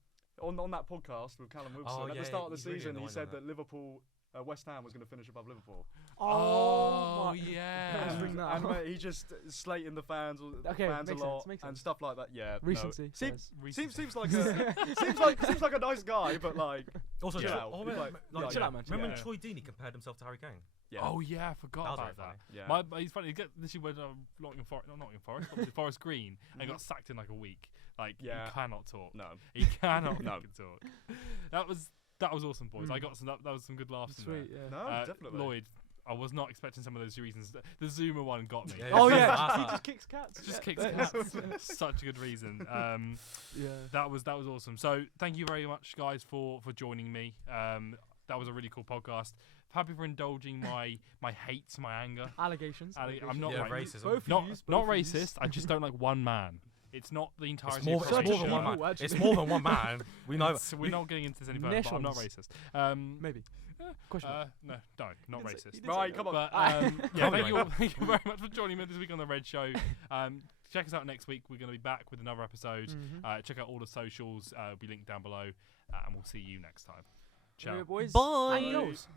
that podcast with Callum Wilson Oh, at yeah, the start of the he's really season. He annoying said on that Liverpool, West Ham was going to finish above Liverpool. Oh, my- yeah. Bring that And up. mate, he just slating the fans Okay, a makes sense, lot makes and sense. stuff like that. Yeah, no. Recency. Seems says. seems like a seems like a nice guy, but like Also, Chill Troy- out. oh, Like- like, like- Chill out, man. remember when Yeah. Troy Deeney compared himself to Harry Kane? yeah. Oh yeah, I forgot That was about very that. funny. Yeah. He's funny. He got literally went Nottingham Forest, not Nottingham Forest, but Forest Green, and got sacked in like a week. Like Yeah. he cannot talk. No. He cannot No. fucking talk. That was awesome, boys. I got some. That was some good laughs in there. Sweet, yeah. No, definitely. Lloyd, I was not expecting some of those reasons. The Zuma one got me. Yeah, Oh yeah. yeah, he just kicks cats. Just Yeah. kicks cats. Such a good reason. Yeah. That was awesome. So thank you very much, guys, for joining me. That was a really cool podcast. Happy for indulging my hate, my anger. Allegations. I'm not Yeah, like, racism. Both of not yous, not both of yous. racist. I just don't like one man. It's not the entirety It's more, of it's Such a more than Croatia. one people, man. actually. It's more than one man. We know. We're not getting into this any further, but I'm not racist. Maybe. Question. No, not did say- racist. he did Right, come on. But yeah, thank you very much for joining me this week on the Red Show. Check us out next week. We're going to be back with another episode. Mhm. Check out all the socials. Will be linked down below, and we'll see you next time. Ciao. Anyway, boys. Bye. And girls.